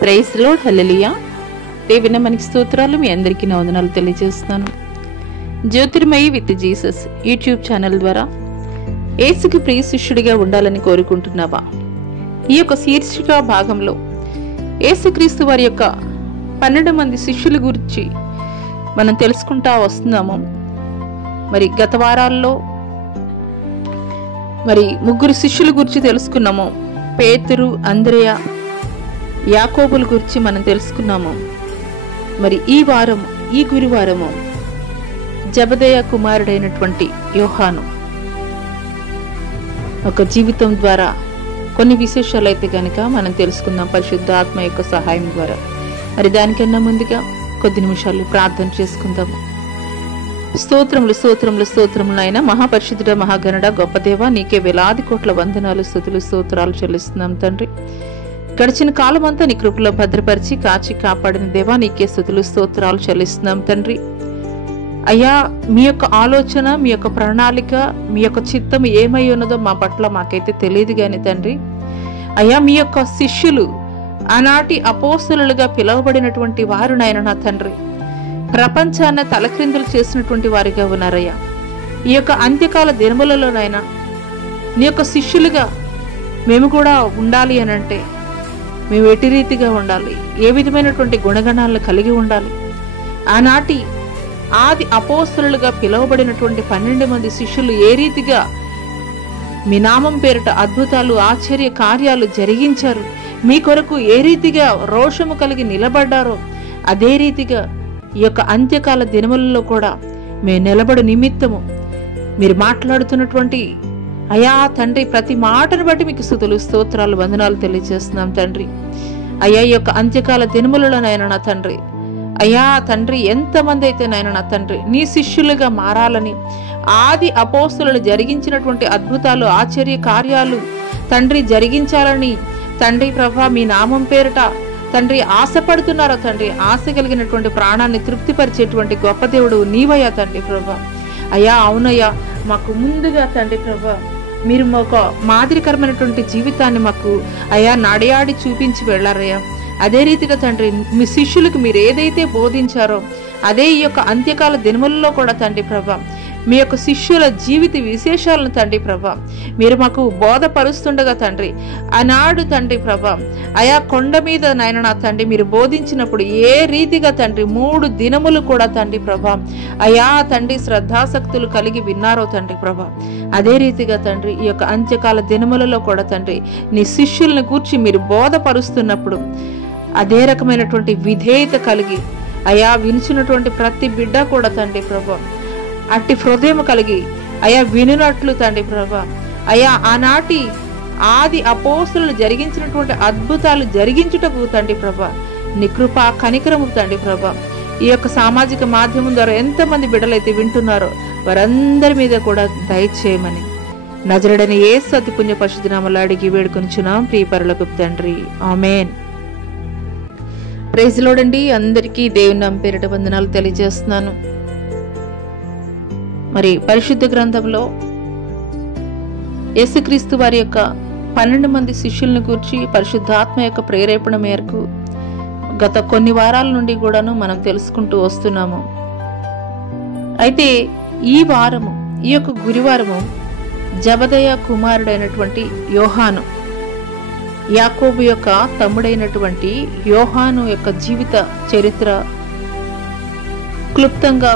Praise lord, హల్లెలూయా. దేవుని మనకి స్తోత్రాలు. మీ అందరికీ నా వందనాలు తెలియజేస్తున్నాను. Jyothirmayi with Jesus YouTube channel ద్వారా యేసుకి ప్రియ శిష్యుడిగా ఉండాలని కోరుకుంటున్నావా? ఈ యొక్క శీర్షిక భాగంలో యేసుక్రీస్తు వారి యొక్క 12 మంది శిష్యుల గురించి మనం తెలుసుకుంటా వస్తున్నాము. మరి గత వారాల్లో ముగ్గురు శిష్యుల గురించి తెలుసుకున్నాము. పేతురు, అంద్రెయ, యాకోబుల గురించి మనం తెలుసుకున్నాము. మరి ఈ గురువారము జబదయ కుమారుడైనటువంటి యోహాను ఒక జీవితం ద్వారా కొన్ని విశేషాలు అయితే గనక మనం తెలుసుకుందాం పరిశుద్ధ ఆత్మ యొక్క సహాయం ద్వారా. మరి దానికన్నా ముందుగా కొద్ది నిమిషాలు ప్రార్థన చేసుకుందాము. స్తోత్రములు స్తోత్రములు స్తోత్రములు అయినా మహాపరిశుద్ధుడ, మహాగణుడ, గొప్ప దేవ, నీకే వేలాది కోట్ల వందనాలు, స్తుతులు, స్తోత్రాలు చెల్లిస్తున్నాం తండ్రి. గడిచిన కాలం అంతా నీ కృపలో భద్రపరిచి కాచి కాపాడిన దేవా, నీకే స్తుతులు, స్తోత్రాలు చెల్లిస్తున్నాం తండ్రి. అయ్యా, మీ యొక్క ఆలోచన, మీ యొక్క ప్రణాళిక, మీ యొక్క చిత్తం ఏమై ఉన్నదో మా పట్ల మాకైతే తెలియదు గాని తండ్రి. అయ్యా, మీ యొక్క శిష్యులు ఆనాటి అపోస్తలులుగా పిలువబడినటువంటి వారు నాయన నా తండ్రి ప్రపంచాన్ని తలక్రిందులు చేసినటువంటి వారిగా ఉన్నారయ్యా. ఈ యొక్క అంత్యకాల దినములలోనైనా నీ యొక్క శిష్యులుగా మేము కూడా ఉండాలి అని అంటే మేము ఎట్టి రీతిగా ఉండాలి, ఏ విధమైనటువంటి గుణగణాలను కలిగి ఉండాలి? ఆనాటి ఆది అపోస్తలులుగా పిలువబడినటువంటి 12 మంది శిష్యులు ఏ రీతిగా మీ నామం పేరిట అద్భుతాలు, ఆశ్చర్య కార్యాలు జరిగించారు, మీ కొరకు ఏ రీతిగా రోషము కలిగి నిలబడ్డారో అదే రీతిగా ఈ యొక్క అంత్యకాల దినములలో కూడా మేము నిలబడు నిమిత్తము మీరు మాట్లాడుతున్నటువంటి అయా తండ్రి ప్రతి మాటను బట్టి మీకు స్తుతులు, స్తోత్రాలు, వందనాలు తెలియజేస్తున్నాం తండ్రి. అయ్యా, ఈ యొక్క అంత్యకాల దినములలో నాయన నా తండ్రి, అయ్యా తండ్రి, ఎంతమంది అయితే నాయన నా తండ్రి నీ శిష్యులుగా మారాలని ఆది అపోస్తలులు జరిగించినటువంటి అద్భుతాలు, ఆశ్చర్య కార్యాలు తండ్రి జరిగించాలని తండ్రి ప్రభా మీ నామం పేరిట తండ్రి ఆశపడుతున్నారో తండ్రి, ఆశ కలిగినటువంటి ప్రాణాన్ని తృప్తిపరిచేటువంటి గొప్ప దేవుడు నీవయ్యా తండ్రి ప్రభా. అయ్యా అవునయ్యా, మాకు ముందుగా తండ్రి ప్రభా మీరు ఒక మాదిరికరమైనటువంటి జీవితాన్ని మాకు అయ్యా నడయాడి చూపించి వెళ్ళారయ్యా. అదే రీతిగా తండ్రి మీ శిష్యులకు మీరు ఏదైతే బోధించారో అదే ఈ యొక్క అంత్యకాల దినములలో కూడా తండ్రి ప్రభా మీ యొక్క శిష్యుల జీవిత విశేషాలను తండ్రి ప్రభా మీరు మాకు బోధపరుస్తుండగా తండ్రి ఆనాడు తండ్రి ప్రభా అయా కొండ మీద నాయన నా తండ్రి మీరు బోధించినప్పుడు ఏ రీతిగా తండ్రి 3 దినములు కూడా తండ్రి ప్రభా అయా తండ్రి శ్రద్ధాసక్తులు కలిగి విన్నారో తండ్రి ప్రభా అదే రీతిగా తండ్రి ఈ యొక్క అంత్యకాల దినములలో కూడా తండ్రి నీ శిష్యులను గూర్చి మీరు బోధపరుస్తున్నప్పుడు అదే రకమైనటువంటి విధేయత కలిగి అయా వినిచినటువంటి ప్రతి బిడ్డ కూడా తండ్రి ప్రభా అట్టి హృదయం కలిగి అయా వినునట్లు తండ్రి ప్రభా అయా ఆనాటి ఆది అపోస్తలులు జరిగించినటువంటి అద్భుతాలు జరిగించుటకు తండ్రి ప్రభా నీ కృప కనికరము తండ్రి ప్రభా ఈ యొక్క సామాజిక మాధ్యమం ద్వారా ఎంతమంది బిడ్డలైతే వింటున్నారో వారందరి మీద కూడా దయచేయమని నజరుడైన యేసు అతి పుణ్య పరిశుద్ధ నామములో అడిగి వేడుకొనుచున్నాం ప్రియ పరలోకపు తండ్రి, ఆమేన్. ప్రైజ్ లార్డ్ అండి. అందరికీ దేవుని నామం పేరిట వందనాలు తెలియజేస్తున్నాను. మరి పరిశుద్ధ గ్రంథంలో యేసుక్రీస్తు వారి యొక్క 12 మంది శిష్యులను గురించి పరిశుద్ధాత్మ యొక్క ప్రేరేపణ మేరకు గత కొన్ని వారాల నుండి కూడాను మనం తెలుసుకుంటూ వస్తున్నాము. అయితే ఈ యొక్క గురువారము జబదయ కుమారుడైనటువంటి యోహాను, యాకోబు యొక్క తమ్ముడైనటువంటి యోహాను యొక్క జీవిత చరిత్ర క్లుప్తంగా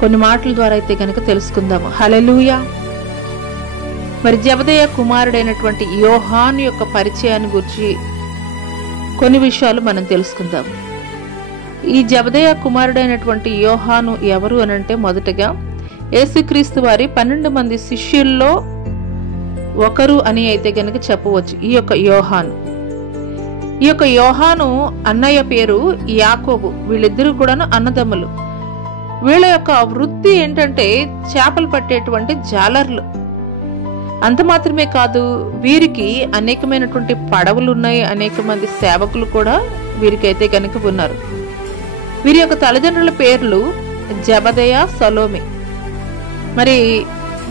కొన్ని మాటల ద్వారా అయితే కనుక తెలుసుకుందాము. హల్లెలూయా. మరి జబదయ కుమారుడైనటువంటి యోహాను యొక్క పరిచయాన్ని గురించి కొన్ని విషయాలు మనం తెలుసుకుందాము. ఈ జబదయ కుమారుడైనటువంటి యోహాను ఎవరు అనంటే మొదటగా యేసుక్రీస్తు వారి 12 మంది శిష్యుల్లో ఒకరు అని అయితే కనుక చెప్పవచ్చు. ఈ యొక్క యోహాను అన్నయ్య పేరు యాకోబు. వీళ్ళిద్దరూ కూడాను అన్నదమ్ములు. వీళ్ళ యొక్క వృత్తి ఏంటంటే చేపలు పట్టేటువంటి జాలర్లు. అంత మాత్రమే కాదు, వీరికి అనేకమైనటువంటి పడవలు ఉన్నాయి, అనేక మంది సేవకులు కూడా వీరికైతే కనుక ఉన్నారు. వీరి యొక్క తల్లిదండ్రుల పేర్లు జబదయ, సలోమి. మరి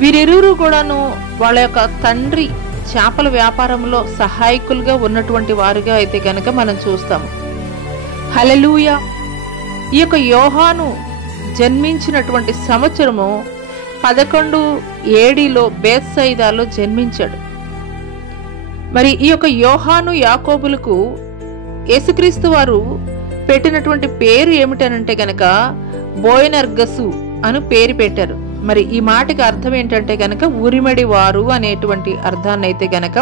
వీరిరువురు కూడాను వాళ్ళ యొక్క తండ్రి చేపల వ్యాపారంలో సహాయకులుగా ఉన్నటువంటి వారుగా అయితే గనక మనం చూస్తాము. హల్లెలూయా. ఈ యొక్క యోహాను జన్మించినటువంటి సంవత్సరము 11 ADలో బేత్సయిదాలో జన్మించాడు. మరి ఈ యొక్క యోహాను యాకోబులకు యేసుక్రీస్తు వారు పెట్టినటువంటి పేరు ఏమిటనంటే గనక బోయనర్గసు అని పేరు పెట్టారు. మరి ఈ మాటకి అర్థం ఏంటంటే గనక ఉరిమడి వారు అనేటువంటి అర్థాన్ని అయితే గనక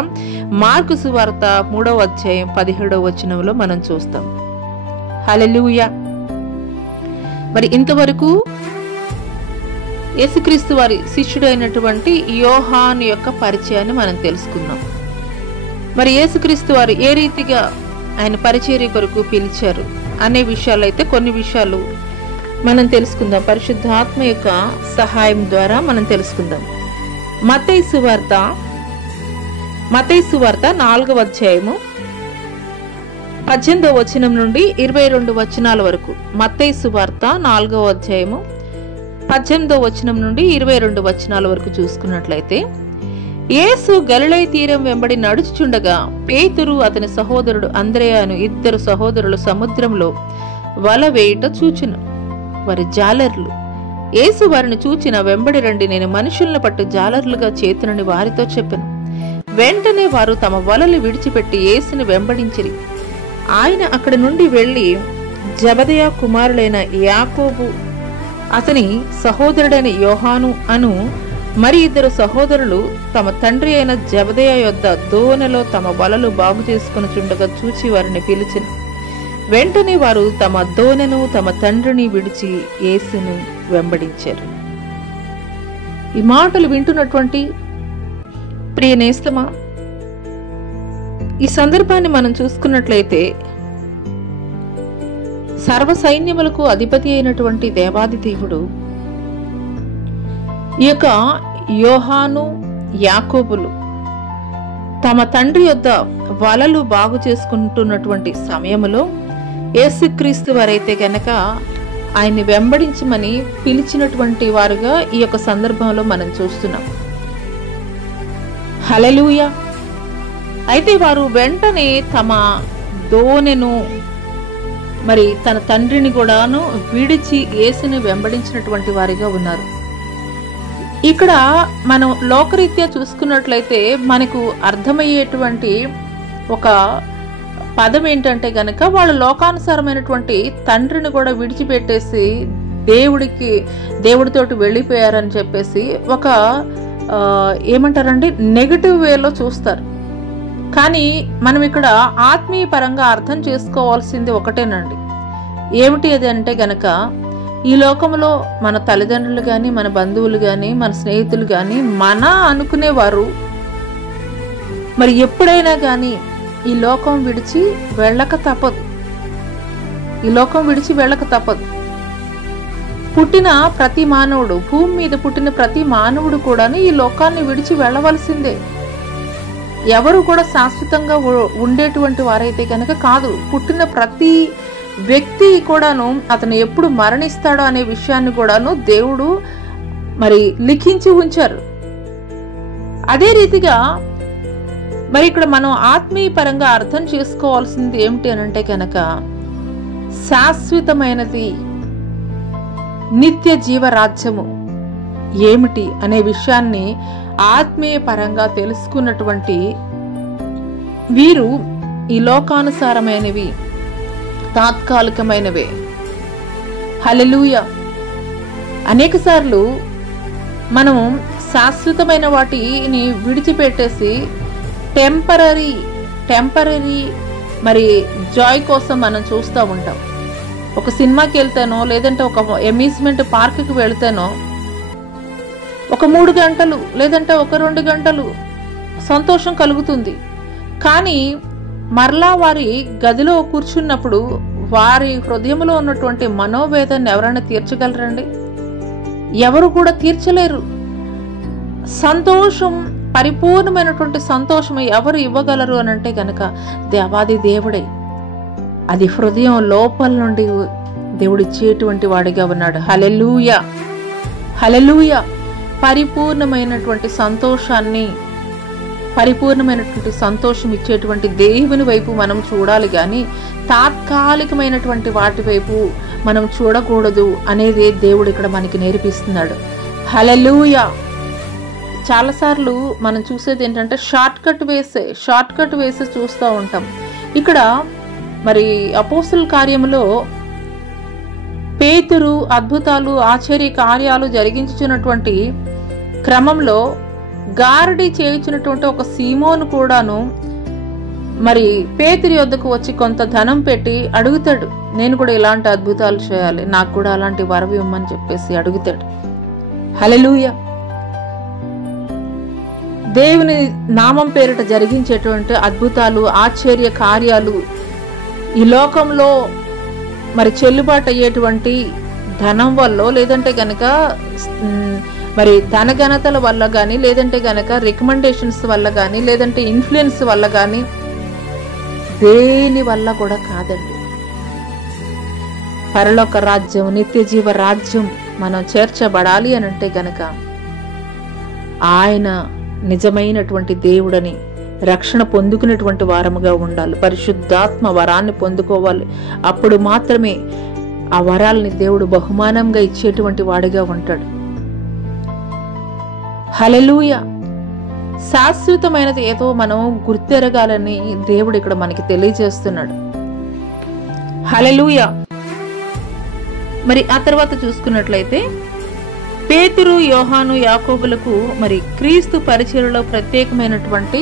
మార్కు సువార్త 3వ అధ్యాయం 17వ వచనంలో మనం చూస్తాం. హల్లెలూయా. మరి ఇంతవరకు యేసుక్రీస్తు వారి శిష్యుడైనటువంటి యోహాను యొక్క పరిచయాన్ని మనం తెలుసుకున్నాం. మరి యేసుక్రీస్తు వారు ఏ రీతిగా ఆయన పరిచర్య కొరకు పిలిచారు అనే విషయాలు అయితే కొన్ని విషయాలు మనం తెలుసుకుందాం. పరిశుద్ధాత్మ యొక్క సహాయం ద్వారా మనం తెలుసుకుందాం. మత్తయి సువార్త 4వ అధ్యాయము 18వ వచనం నుండి 22 వచనాల వరకు. మత్తయి సువార్త 4వ అధ్యాయము 18వ వచనం నుండి 22 వచనాల వరకు చూసుకున్నట్లయితే, యేసు గలిలయ తీరం వెంబడి నడుచుచుండగా పేతురు అతని సహోదరుడు అంద్రెయ అను 2 సహోదరులు సముద్రంలో వల వేయుట చూచెను. వారి జాలర్లు. యేసు వారిని చూచిన వెంబడి రండి, నేను మనుషులను పట్టు జాలర్లుగా చేతునని వారితో చెప్పెను. వెంటనే వారు తమ వలలు విడిచిపెట్టి యేసుని వెంబడించిరి. ఆయన అక్కడి నుండి వెళ్లి జబదయ కుమారులైన యాకోబు అతని సహోదరుడైన యోహాను అను మరి 2 సహోదరులు తమ తండ్రి అయిన జబదయ యొద్ద దోణిలో తమ వలలు బాగు చేసుకుని చుండగా చూచి వారిని పిలిచెను. వెంటనే వారు తమ దోణెను తమ తండ్రిని విడిచి యేసును వెంబడించారు. ఈ మాటలు వింటున్నటువంటి ప్రియ నేస్తమా, ఈ సందర్భాన్ని మనం చూసుకున్నట్లయితే సర్వ సైన్యములకు అధిపతి అయినటువంటి దేవాది దేవుడు ఈ యొక్క యోహాను యాకోబులు తమ తండ్రి యొద్ద వలలు బాగు చేసుకుంటున్నటువంటి సమయంలో యేసుక్రీస్తు వారైతే గనక ఆయన్ని వెంబడించమని పిలిచినటువంటి వారుగా ఈ యొక్క సందర్భంలో మనం చూస్తున్నాం. హల్లెలూయా. అయితే వారు వెంటనే తమ దోణెను మరి తన తండ్రిని కూడాను విడిచి యేసుని వెంబడించినటువంటి వారిగా ఉన్నారు. ఇక్కడ మనం లోకరీత్యా చూసుకున్నట్లయితే మనకు అర్థమయ్యేటువంటి ఒక పదం ఏంటంటే గనక వాళ్ళు లోకానుసారమైనటువంటి తండ్రిని కూడా విడిచిపెట్టేసి దేవుడితోటి వెళ్ళిపోయారని చెప్పేసి ఒక ఏమంటారండి నెగటివ్ వేలో చూస్తారు. కానీ మనం ఇక్కడ ఆత్మీయ పరంగా అర్థం చేసుకోవాల్సింది ఒకటేనండి. ఏమిటి అది అంటే గనక ఈ లోకంలో మన తల్లిదండ్రులు కానీ మన బంధువులు కానీ మన స్నేహితులు కానీ మన అనుకునేవారు మరి ఎప్పుడైనా కానీ ఈ లోకం విడిచి వెళ్ళక తప్పదు. పుట్టిన ప్రతి మానవుడు, భూమి మీద పుట్టిన ప్రతి మానవుడు కూడా ఈ లోకాన్ని విడిచి వెళ్ళవలసిందే. ఎవరు కూడా శాశ్వతంగా ఉండేటువంటి వారైతే కనుక కాదు. పుట్టిన ప్రతి వ్యక్తి కూడాను అతను ఎప్పుడు మరణిస్తాడో అనే విషయాన్ని కూడాను దేవుడు మరి లిఖించి ఉంచారు. అదే రీతిగా మరి ఇక్కడ మనం ఆత్మీయ పరంగా అర్థం చేసుకోవాల్సింది ఏమిటి అని అంటే కనుక శాశ్వతమైనది నిత్య జీవరాజ్యము ఏమిటి అనే విషయాన్ని ఆత్మీయ పరంగా తెలుసుకున్నటువంటి వీరు ఈ లోకానుసారమైనవి తాత్కాలికమైనవే. హల్లెలూయా. అనేక సార్లు మనం శాశ్వతమైన వాటిని విడిచిపెట్టేసి టెంపరరీ మరి జాయ్ కోసం మనం చూస్తూ ఉంటాం. ఒక సినిమాకి వెళ్తానో లేదంటే ఒక అమ్యూజ్మెంట్ పార్క్కి వెళ్తానో ఒక 3 గంటలు లేదంటే ఒక 2 గంటలు సంతోషం కలుగుతుంది. కానీ మరలా వారి గదిలో కూర్చున్నప్పుడు వారి హృదయంలో ఉన్నటువంటి మనోవేదన ఎవరైనా తీర్చగలరండి? ఎవరు కూడా తీర్చలేరు. సంతోషం, పరిపూర్ణమైనటువంటి సంతోషం ఎవరు ఇవ్వగలరు అని అంటే గనక దేవాది దేవుడే. అది హృదయం లోపల నుండి దేవుడిచ్చేటువంటి వాడిగా ఉన్నాడు. హల్లెలూయా, హల్లెలూయా. పరిపూర్ణమైనటువంటి సంతోషాన్ని పరిపూర్ణమైనటువంటి సంతోషం ఇచ్చేటువంటి దేవుని వైపు మనం చూడాలి కానీ తాత్కాలికమైనటువంటి వాటి వైపు మనం చూడకూడదు అనేది దేవుడు ఇక్కడ మనకి నేర్పిస్తున్నాడు. హల్లెలూయా. చాలాసార్లు మనం చూసేది ఏంటంటే షార్ట్ కట్ వేసే చూస్తూ ఉంటాం. ఇక్కడ మరి అపోస్తలుల కార్యములో పేతురు అద్భుతాలు ఆశ్చర్య కార్యాలు జరిగించుచున్నటువంటి క్రమంలో గారడి చేయించినటువంటి ఒక సీమోను కూడాను మరి పేతురు యొద్దకు వచ్చి కొంత ధనం పెట్టి అడుగుతాడు, నేను కూడా ఇలాంటి అద్భుతాలు చేయాలి, నాకు కూడా అలాంటి వరం ఇవ్వమని చెప్పేసి అడుగుతాడు. హల్లెలూయా. దేవుని నామం పేరిట జరిగించేటువంటి అద్భుతాలు ఆశ్చర్య కార్యాలు ఈ లోకంలో మరి చెల్లుబాటు అయ్యేటువంటి ధనం వల్ల, లేదంటే గనక మరి ధనఘనతల వల్ల కానీ, లేదంటే గనక రికమెండేషన్స్ వల్ల కానీ, లేదంటే ఇన్ఫ్లుయెన్స్ వల్ల కానీ, దేని వల్ల కూడా కాదండి. పరలోక రాజ్యం, నిత్య జీవ రాజ్యం మనం చేర్చబడాలి అని అంటే గనక ఆయన నిజమైనటువంటి దేవుడని, రక్షణ పొందుకునేటువంటి వారముగా ఉండాలి, పరిశుద్ధాత్మ వరాన్ని పొందుకోవాలి. అప్పుడు మాత్రమే ఆ వరాలని దేవుడు బహుమానంగా ఇచ్చేటువంటి వాడిగా ఉంటాడు. హల్లెలూయా. శాశ్వతమైనది ఏదో మనం గుర్తెరగాలని దేవుడు ఇక్కడ మనకి తెలియజేస్తున్నాడు. హల్లెలూయా. మరి ఆ తర్వాత చూసుకున్నట్లయితే పేతురు, యోహాను, యాకోబులకు మరి క్రీస్తు పరిచర్యలో ప్రత్యేకమైనటువంటి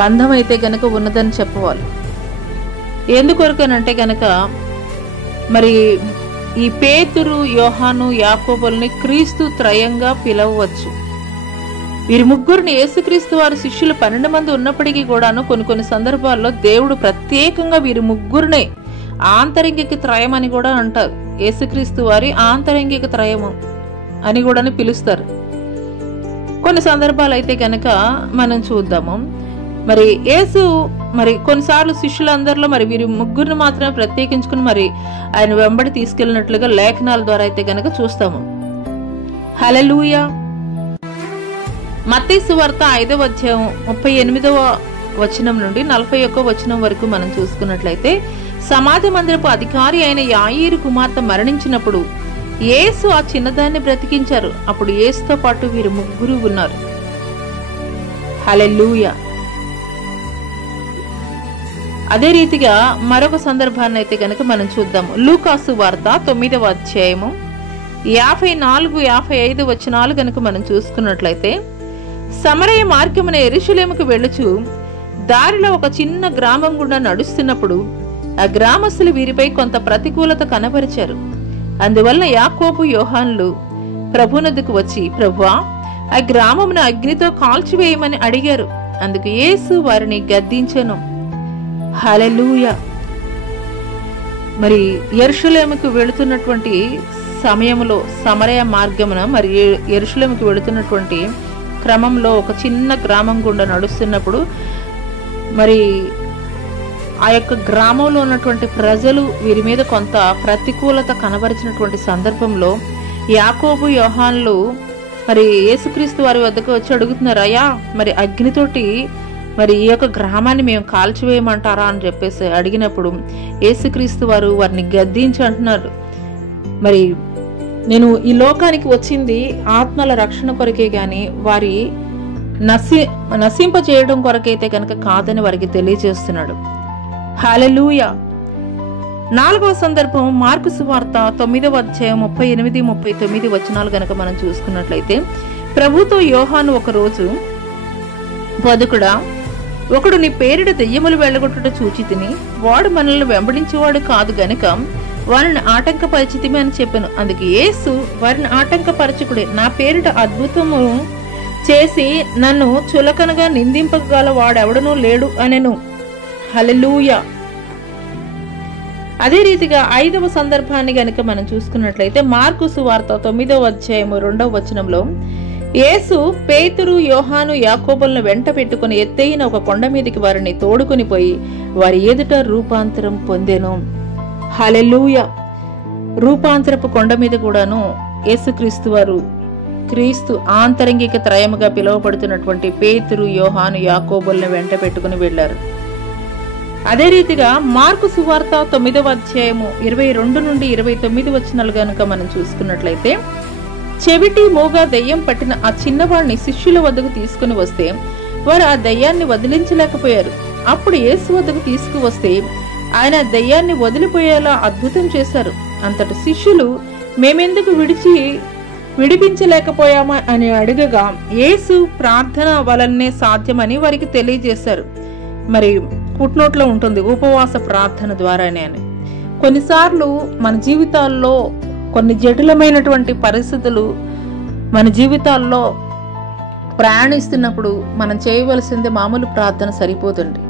బంధం అయితే గనక ఉన్నదని చెప్పవాలి. ఎందుకొరకనంటే గనక మరి ఈ పేతురు, యోహాను, యాకోబుల్ని క్రీస్తు త్రయంగా పిలవవచ్చు. వీరి ముగ్గురిని యేసుక్రీస్తు వారి శిష్యులు 12 మంది ఉన్నప్పటికీ కూడాను కొన్ని సందర్భాల్లో దేవుడు ప్రత్యేకంగా వీరి ముగ్గురినే ఆంతరంగిక త్రయం అని కూడా అంటారు. యేసుక్రీస్తు వారి ఆంతరంగిక త్రయము అని కూడా పిలుస్తారు. కొన్ని సందర్భాలు అయితే కనుక మనం చూద్దాము. మరి యేసు మరి కొన్నిసార్లు శిష్యులందరిలో మరి వీరి ముగ్గురిని మాత్రమే ప్రత్యేకించుకుని మరి ఆయన వెంబడి తీసుకెళ్ళినట్లుగా లేఖనాల ద్వారా అయితే కనుక చూస్తాము. హల్లెలూయా. మత్తయి సువార్త 5వ అధ్యాయం 38వ వచనం నుండి 41వ వచనం వరకు మనం చూసుకున్నట్లయితే, సమాజ మందిరపు అధికారి అయిన యాయీరు కుమార్తె మరణించినప్పుడు యేసు ఆ చిన్నదాన్ని బ్రతికించారు. అప్పుడు యేసుతో పాటు వీరు ముగ్గురు ఉన్నారు. హల్లెలూయా. అదే రీతిగా మరొక సందర్భాన్ని అయితే కనుక మనం చూద్దాము. లూకాసు వార్త 9వ అధ్యాయము 54-55 వచనాలు కనుక మనం చూసుకున్నట్లయితే, సమరయ మార్గమున యెరూషలేముకు వెళ్ళుచు దారిలో ఒక చిన్న గ్రామం గుండా నడుస్తున్నప్పుడు ఆ గ్రామస్తులు వీరిపై కొంత ప్రతికూలత కనబరిచారు. అందువల్ల యాకోబు, యోహానులు ప్రభువునొద్దకు వచ్చి, ప్రభువా, ఆ గ్రామమును అగ్నితో కాల్చివేయమని అడిగారు. అందుకు యేసు వారిని గద్దించెను. హల్లెలూయా. మరి యెరూషలేముకు వెళుతున్నటువంటి సమయంలో సమరయ మార్గమున మరి యెరూషలేముకు వెళుతున్నటువంటి క్రమంలో ఒక చిన్న గ్రామం గుండా నడుస్తున్నప్పుడు మరి ఆ యొక్క గ్రామంలో ఉన్నటువంటి ప్రజలు వీరి మీద కొంత ప్రతికూలత కనబరిచినటువంటి సందర్భంలో యాకోబు, యోహానులు మరి యేసుక్రీస్తు వారి వద్దకు వచ్చి అడుగుతున్నారు, అయ్యా, మరి అగ్నితోటి మరి ఈ యొక్క గ్రామాన్ని మేము కాల్చివేయమంటారా అని చెప్పేసి అడిగినప్పుడు యేసుక్రీస్తు వారు వారిని గద్దించి అంటున్నారు, మరి నేను ఈ లోకానికి వచ్చింది ఆత్మల రక్షణ కొరకే గాని వారి నశింప చేయడం కొరకైతే కనుక కాదని వారికి తెలియజేస్తున్నాడు. హల్లెలూయా. 4వ సందర్భం మార్కు సువార్త 9వ అధ్యాయం 38-39 వచనాలు గనక మనం చూసుకున్నట్లయితే, ప్రభుతో యోహాను ఒకరోజు, బోధకుడా, ఒకడు నీ పేరిట దెయ్యములు వెళ్ళగొట్టుట చూచి తిని వాడు మనల్ని వెంబడించేవాడు కాదు గనుక వారిని ఆటంకపరిచితిమి అని చెప్పాను. అందుకే యేసు వారిని ఆటంకపరచుకుడే, నా పేరిట అద్భుతము చేసి నన్ను చులకనగా నిందింపగల వాడెవడనూ లేడు అనెను. హల్లెలూయా. అదే రీతిగా 5వ సందర్భాన్ని గనుక మనం చూసుకున్నట్లయితే మార్కు సువార్త 9వ అధ్యాయము 2వ వచనంలో, యేసు పేతురు, యోహాను, యాకోబులను వెంట పెట్టుకుని ఎత్తైన ఒక కొండ మీదకి వారిని తోడుకొని పోయి వారి ఎదుట రూపాంతరం పొందెను. హల్లెలూయా. రూపాంతరపు కొండ మీద కూడాను యేసుక్రీస్తు వారు క్రీస్తు ఆంతరంగిక త్రయముగా పిలువబడుతున్నటువంటి పేతురు, యోహాను, యాకోబుల్ని వెంట పెట్టుకుని వెళ్లారు. అదే రీతిగా మార్కు సువార్త 9వ అధ్యాయము 22 నుండి 29 వచనాలు గనుక మనం చూసుకున్నట్లయితే, చెవిటి మూగా దెయ్యం పట్టిన ఆ చిన్నవాడిని శిష్యుల వద్దకు తీసుకుని వస్తే వారు ఆ దెయ్యాన్ని వదిలించలేకపోయారు. అప్పుడు యేసు వద్దకు తీసుకువస్తే ఆయన దెయ్యాన్ని వదిలిపోయేలా అద్భుతం చేశారు. అంతటి శిష్యులు మేమెందుకు విడిపించలేకపోయామా అని అడగగా యేసు ప్రార్థన వలనే సాధ్యమని వారికి తెలియజేశారు. మరి ఫుట్నోట్లో ఉంటుంది ఉపవాస ప్రార్థన ద్వారానే అని. కొన్నిసార్లు మన జీవితాల్లో కొన్ని జటిలమైనటువంటి పరిస్థితులు మన జీవితాల్లో ప్రయాణిస్తున్నప్పుడు మనం చేయవలసింది మామూలు ప్రార్థన సరిపోదండి.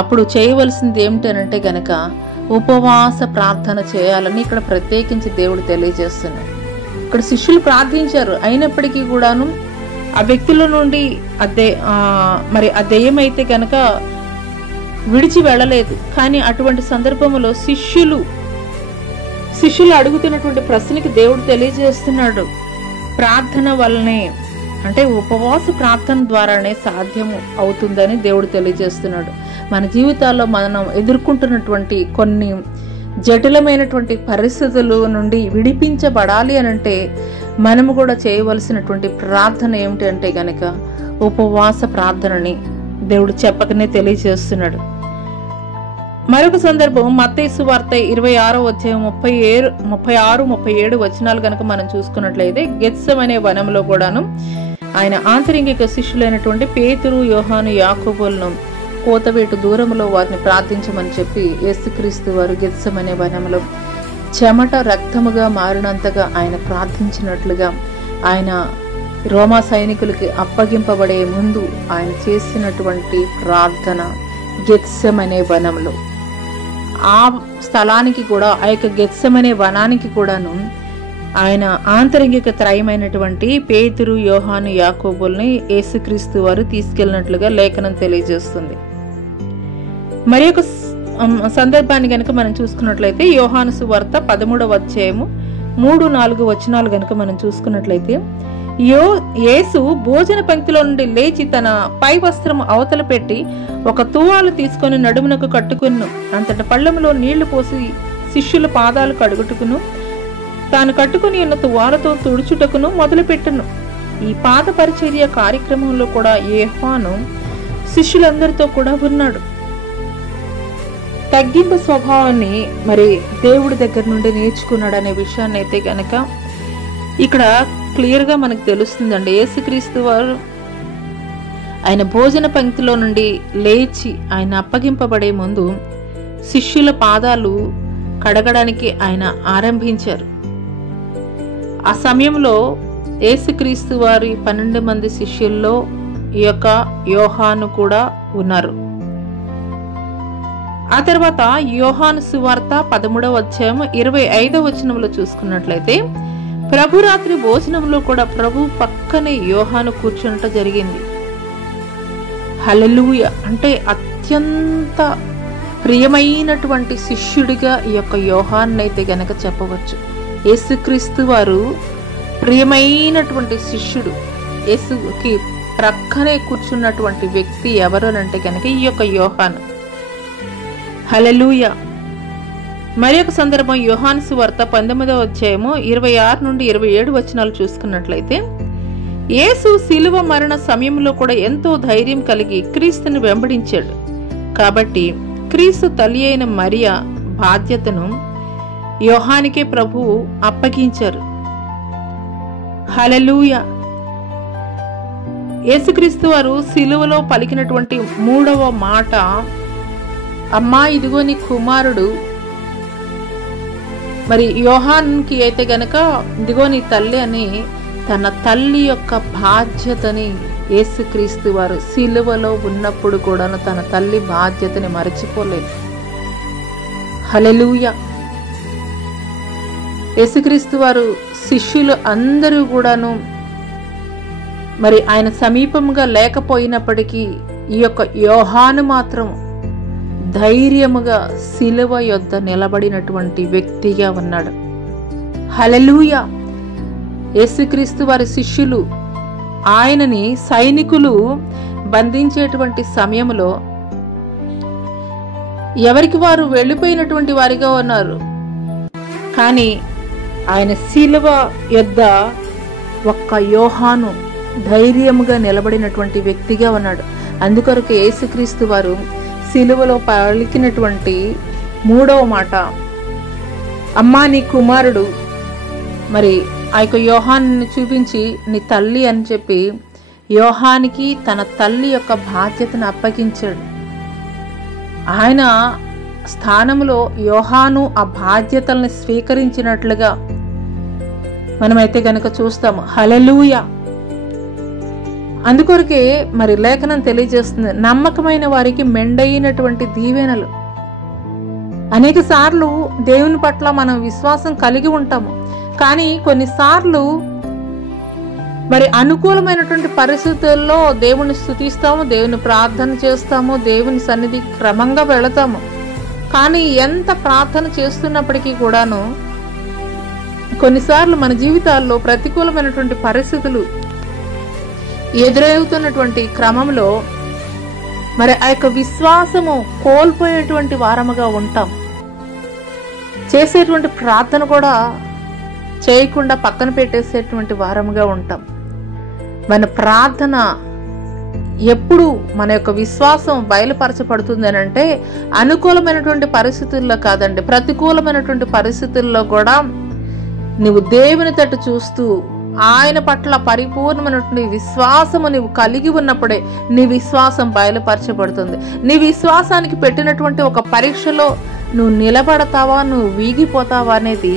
అప్పుడు చేయవలసింది ఏమిటనంటే గనక ఉపవాస ప్రార్థన చేయాలని ఇక్కడ ప్రత్యేకించి దేవుడు తెలియజేస్తున్నాడు. ఇక్కడ శిష్యులు ప్రార్థించారు, అయినప్పటికీ కూడాను ఆ వ్యక్తుల నుండి మరి ఆ దెయ్యం అయితే గనక విడిచి వెళ్ళలేదు. కానీ అటువంటి సందర్భంలో శిష్యులు అడుగుతున్నటువంటి ప్రశ్నకి దేవుడు తెలియజేస్తున్నాడు, ప్రార్థన వల్లనే, అంటే ఉపవాస ప్రార్థన ద్వారానే సాధ్యము అవుతుందని దేవుడు తెలియజేస్తున్నాడు. మన జీవితాల్లో మనం ఎదుర్కొంటున్నటువంటి కొన్ని జటిలమైనటువంటి పరిస్థితుల నుండి విడిపించబడాలి అనంటే మనము కూడా చేయవలసినటువంటి ప్రార్థన ఏమిటి అంటే గనక ఉపవాస ప్రార్థనని దేవుడు చెప్పకనే తెలియజేస్తున్నాడు. మరొక సందర్భం మత్తయి సువార్త 26వ అధ్యాయం 36-37 వచనాలు గనక మనం చూసుకున్నట్లయితే, గెత్సెమనే వనంలో కూడాను ఆయన ఆంతరింగిక శిష్యులైనటువంటి పేతురు, యోహాను, యాకోబులను కోతవేటు దూరంలో వారిని ప్రార్థించమని చెప్పి యేసుక్రీస్తు వారు గెత్సెమనే వనంలో చెమట రక్తముగా మారినంతగా ఆయన ప్రార్థించినట్లుగా ఆయన రోమా సైనికులకి అప్పగింపబడే ముందు ఆయన చేసినటువంటి ప్రార్థన గెత్సెమనే వనంలో. ఆ స్థలానికి కూడా, ఆ యొక్క గెత్సెమనే వనానికి కూడాను ఆయన ఆంతరంగిక త్రయమైనటువంటి పేతురు, యోహాను, యాకోబుల్ని యేసుక్రీస్తు వారు తీసుకెళ్లినట్లుగా లేఖనం తెలియజేస్తుంది. మరి ఒక సందర్భాన్ని గనక మనం చూసుకున్నట్లయితే యోహాను సువార్త 13వ అధ్యాయము 3-4 వచనాలు గనక మనం చూసుకున్నట్లయితే, యేసు భోజన పంక్తిలో నుండి లేచి తన పై వస్త్రం అవతల పెట్టి ఒక తువాలు తీసుకొని నడుమునకు కట్టుకును. అంతట పళ్ళెములో నీళ్లు పోసి శిష్యుల పాదాలు కడుగుటకును తాను కట్టుకుని ఉన్న తువాలతో తుడుచుటకును మొదలుపెట్టును. ఈ పాద పరిచర్య కార్యక్రమంలో కూడా యోహాను శిష్యులందరితో కూడా ఉన్నాడు. తగ్గింపు స్వభావాన్ని మరి దేవుడి దగ్గర నుండి నేర్చుకున్నాడు అనే విషయాన్ని అయితే గనక ఇక్కడ క్లియర్ గా మనకు తెలుస్తుందండి. యేసుక్రీస్తు వారు ఆయన భోజన పంక్తిలో నుండి లేచి ఆయన అప్పగింపబడే ముందు శిష్యుల పాదాలు కడగడానికి ఆయన ఆరంభించారు. ఆ సమయంలో యేసుక్రీస్తు వారి 12 మంది శిష్యుల్లో ఈ యొక్క యోహాను కూడా ఉన్నారు. ఆ తర్వాత యోహాను సువార్త 13వ అధ్యాయం 25వ వచనంలో చూసుకున్నట్లయితే, ప్రభు రాత్రి భోజనంలో కూడా ప్రభు పక్కనే యోహాను కూర్చున్నట జరిగింది. హల్లెలూయా! అంటే అత్యంత ప్రియమైనటువంటి శిష్యుడిగా ఈ యొక్క యోహాన్నైతే గనక చెప్పవచ్చు. యేసుక్రీస్తు వారు ప్రియమైనటువంటి శిష్యుడు. యేసుకి ప్రక్కనే కూర్చున్నటువంటి వ్యక్తి ఎవరు అంటే కనుక ఈ యొక్క యోహాను. హల్లెలూయా! మరి ఒక సందర్భం యోహాను సువార్త 19వ అధ్యాయము 26-27 వచనాలు చూసుకున్నట్లయితే, యేసు శిలువ మరణ సమయంలో కూడా ఎంతో ధైర్యం కలిగి క్రీస్తుని వెంబడించాడు. కాబట్టి క్రీస్తు తల్లి అయిన మరియా బాధ్యతను యోహానికే ప్రభువు అప్పగించారు. హల్లెలూయా! యేసుక్రీస్తు వారు శిలువలో పలికినటువంటి 3వ మాట, అమ్మా ఇదిగో నీ కుమారుడు. మరి యోహాన్కి అయితే గనక ఇదిగో నీ తల్లి అని తన తల్లి యొక్క బాధ్యతని యేసుక్రీస్తు వారు శిలువలో ఉన్నప్పుడు కూడాను తన తల్లి బాధ్యతని మరచిపోలేదు. హల్లెలూయా! యేసుక్రీస్తు వారు శిష్యులు అందరూ కూడాను మరి ఆయన సమీపంగా లేకపోయినప్పటికీ ఈ యొక్క యోహాను మాత్రం ధైర్యముగా శిలువ యొద్ద నిలబడినటువంటి వ్యక్తిగా ఉన్నాడు. హల్లెలూయా! యేసుక్రీస్తు వారి శిష్యులు ఆయనని సైనికులు బంధించేటువంటి సమయంలో ఎవరికి వారు వెళ్ళిపోయినటువంటి వారిగా ఉన్నారు. కానీ ఆయన శిలువ యొద్ద ఒక్క యోహాను ధైర్యముగా నిలబడినటువంటి వ్యక్తిగా ఉన్నాడు. అందుకొరకు యేసుక్రీస్తు వారు శిలువలో పలికినటువంటి 3వ మాట, అమ్మా నీ కుమారుడు, మరి ఆ యొక్క యోహాన్ని చూపించి నీ తల్లి అని చెప్పి యోహానికి తన తల్లి యొక్క బాధ్యతను అప్పగించాడు. ఆయన స్థానంలో యోహాను ఆ బాధ్యతల్ని స్వీకరించినట్లుగా మనమైతే గనక చూస్తాము. హల్లెలూయా. అందుకొరకే మరి లేఖనం తెలియజేస్తుంది, నమ్మకమైన వారికి మెండైనటువంటి దీవెనలు. అనేక సార్లు దేవుని పట్ల మనం విశ్వాసం కలిగి ఉంటాము, కానీ కొన్నిసార్లు మరి అనుకూలమైనటువంటి పరిస్థితుల్లో దేవుని స్తుతిస్తాము, దేవుని ప్రార్థన చేస్తాము, దేవుని సన్నిధి క్రమంగా వెళతాము. కానీ ఎంత ప్రార్థన చేస్తున్నప్పటికీ కూడాను కొన్నిసార్లు మన జీవితాల్లో ప్రతికూలమైనటువంటి పరిస్థితులు ఎదురవుతున్నటువంటి క్రమంలో మరి ఆ యొక్క విశ్వాసము కోల్పోయేటువంటి వారముగా ఉంటాం. చేసేటువంటి ప్రార్థన కూడా చేయకుండా పక్కన పెట్టేసేటువంటి వారముగా ఉంటాం. మన ప్రార్థన ఎప్పుడు మన యొక్క విశ్వాసం బయలుపరచబడుతుంది అని అంటే అనుకూలమైనటువంటి పరిస్థితుల్లో కాదండి, ప్రతికూలమైనటువంటి పరిస్థితుల్లో కూడా నువ్వు దేవుని తట్టు చూస్తూ ఆయన పట్ల పరిపూర్ణమైనటువంటి విశ్వాసము నువ్వు కలిగి ఉన్నప్పుడే నీ విశ్వాసం బయలుపరచబడుతుంది. నీ విశ్వాసానికి పెట్టినటువంటి ఒక పరీక్షలో నువ్వు నిలబడతావా, నువ్వు వీగిపోతావా అనేది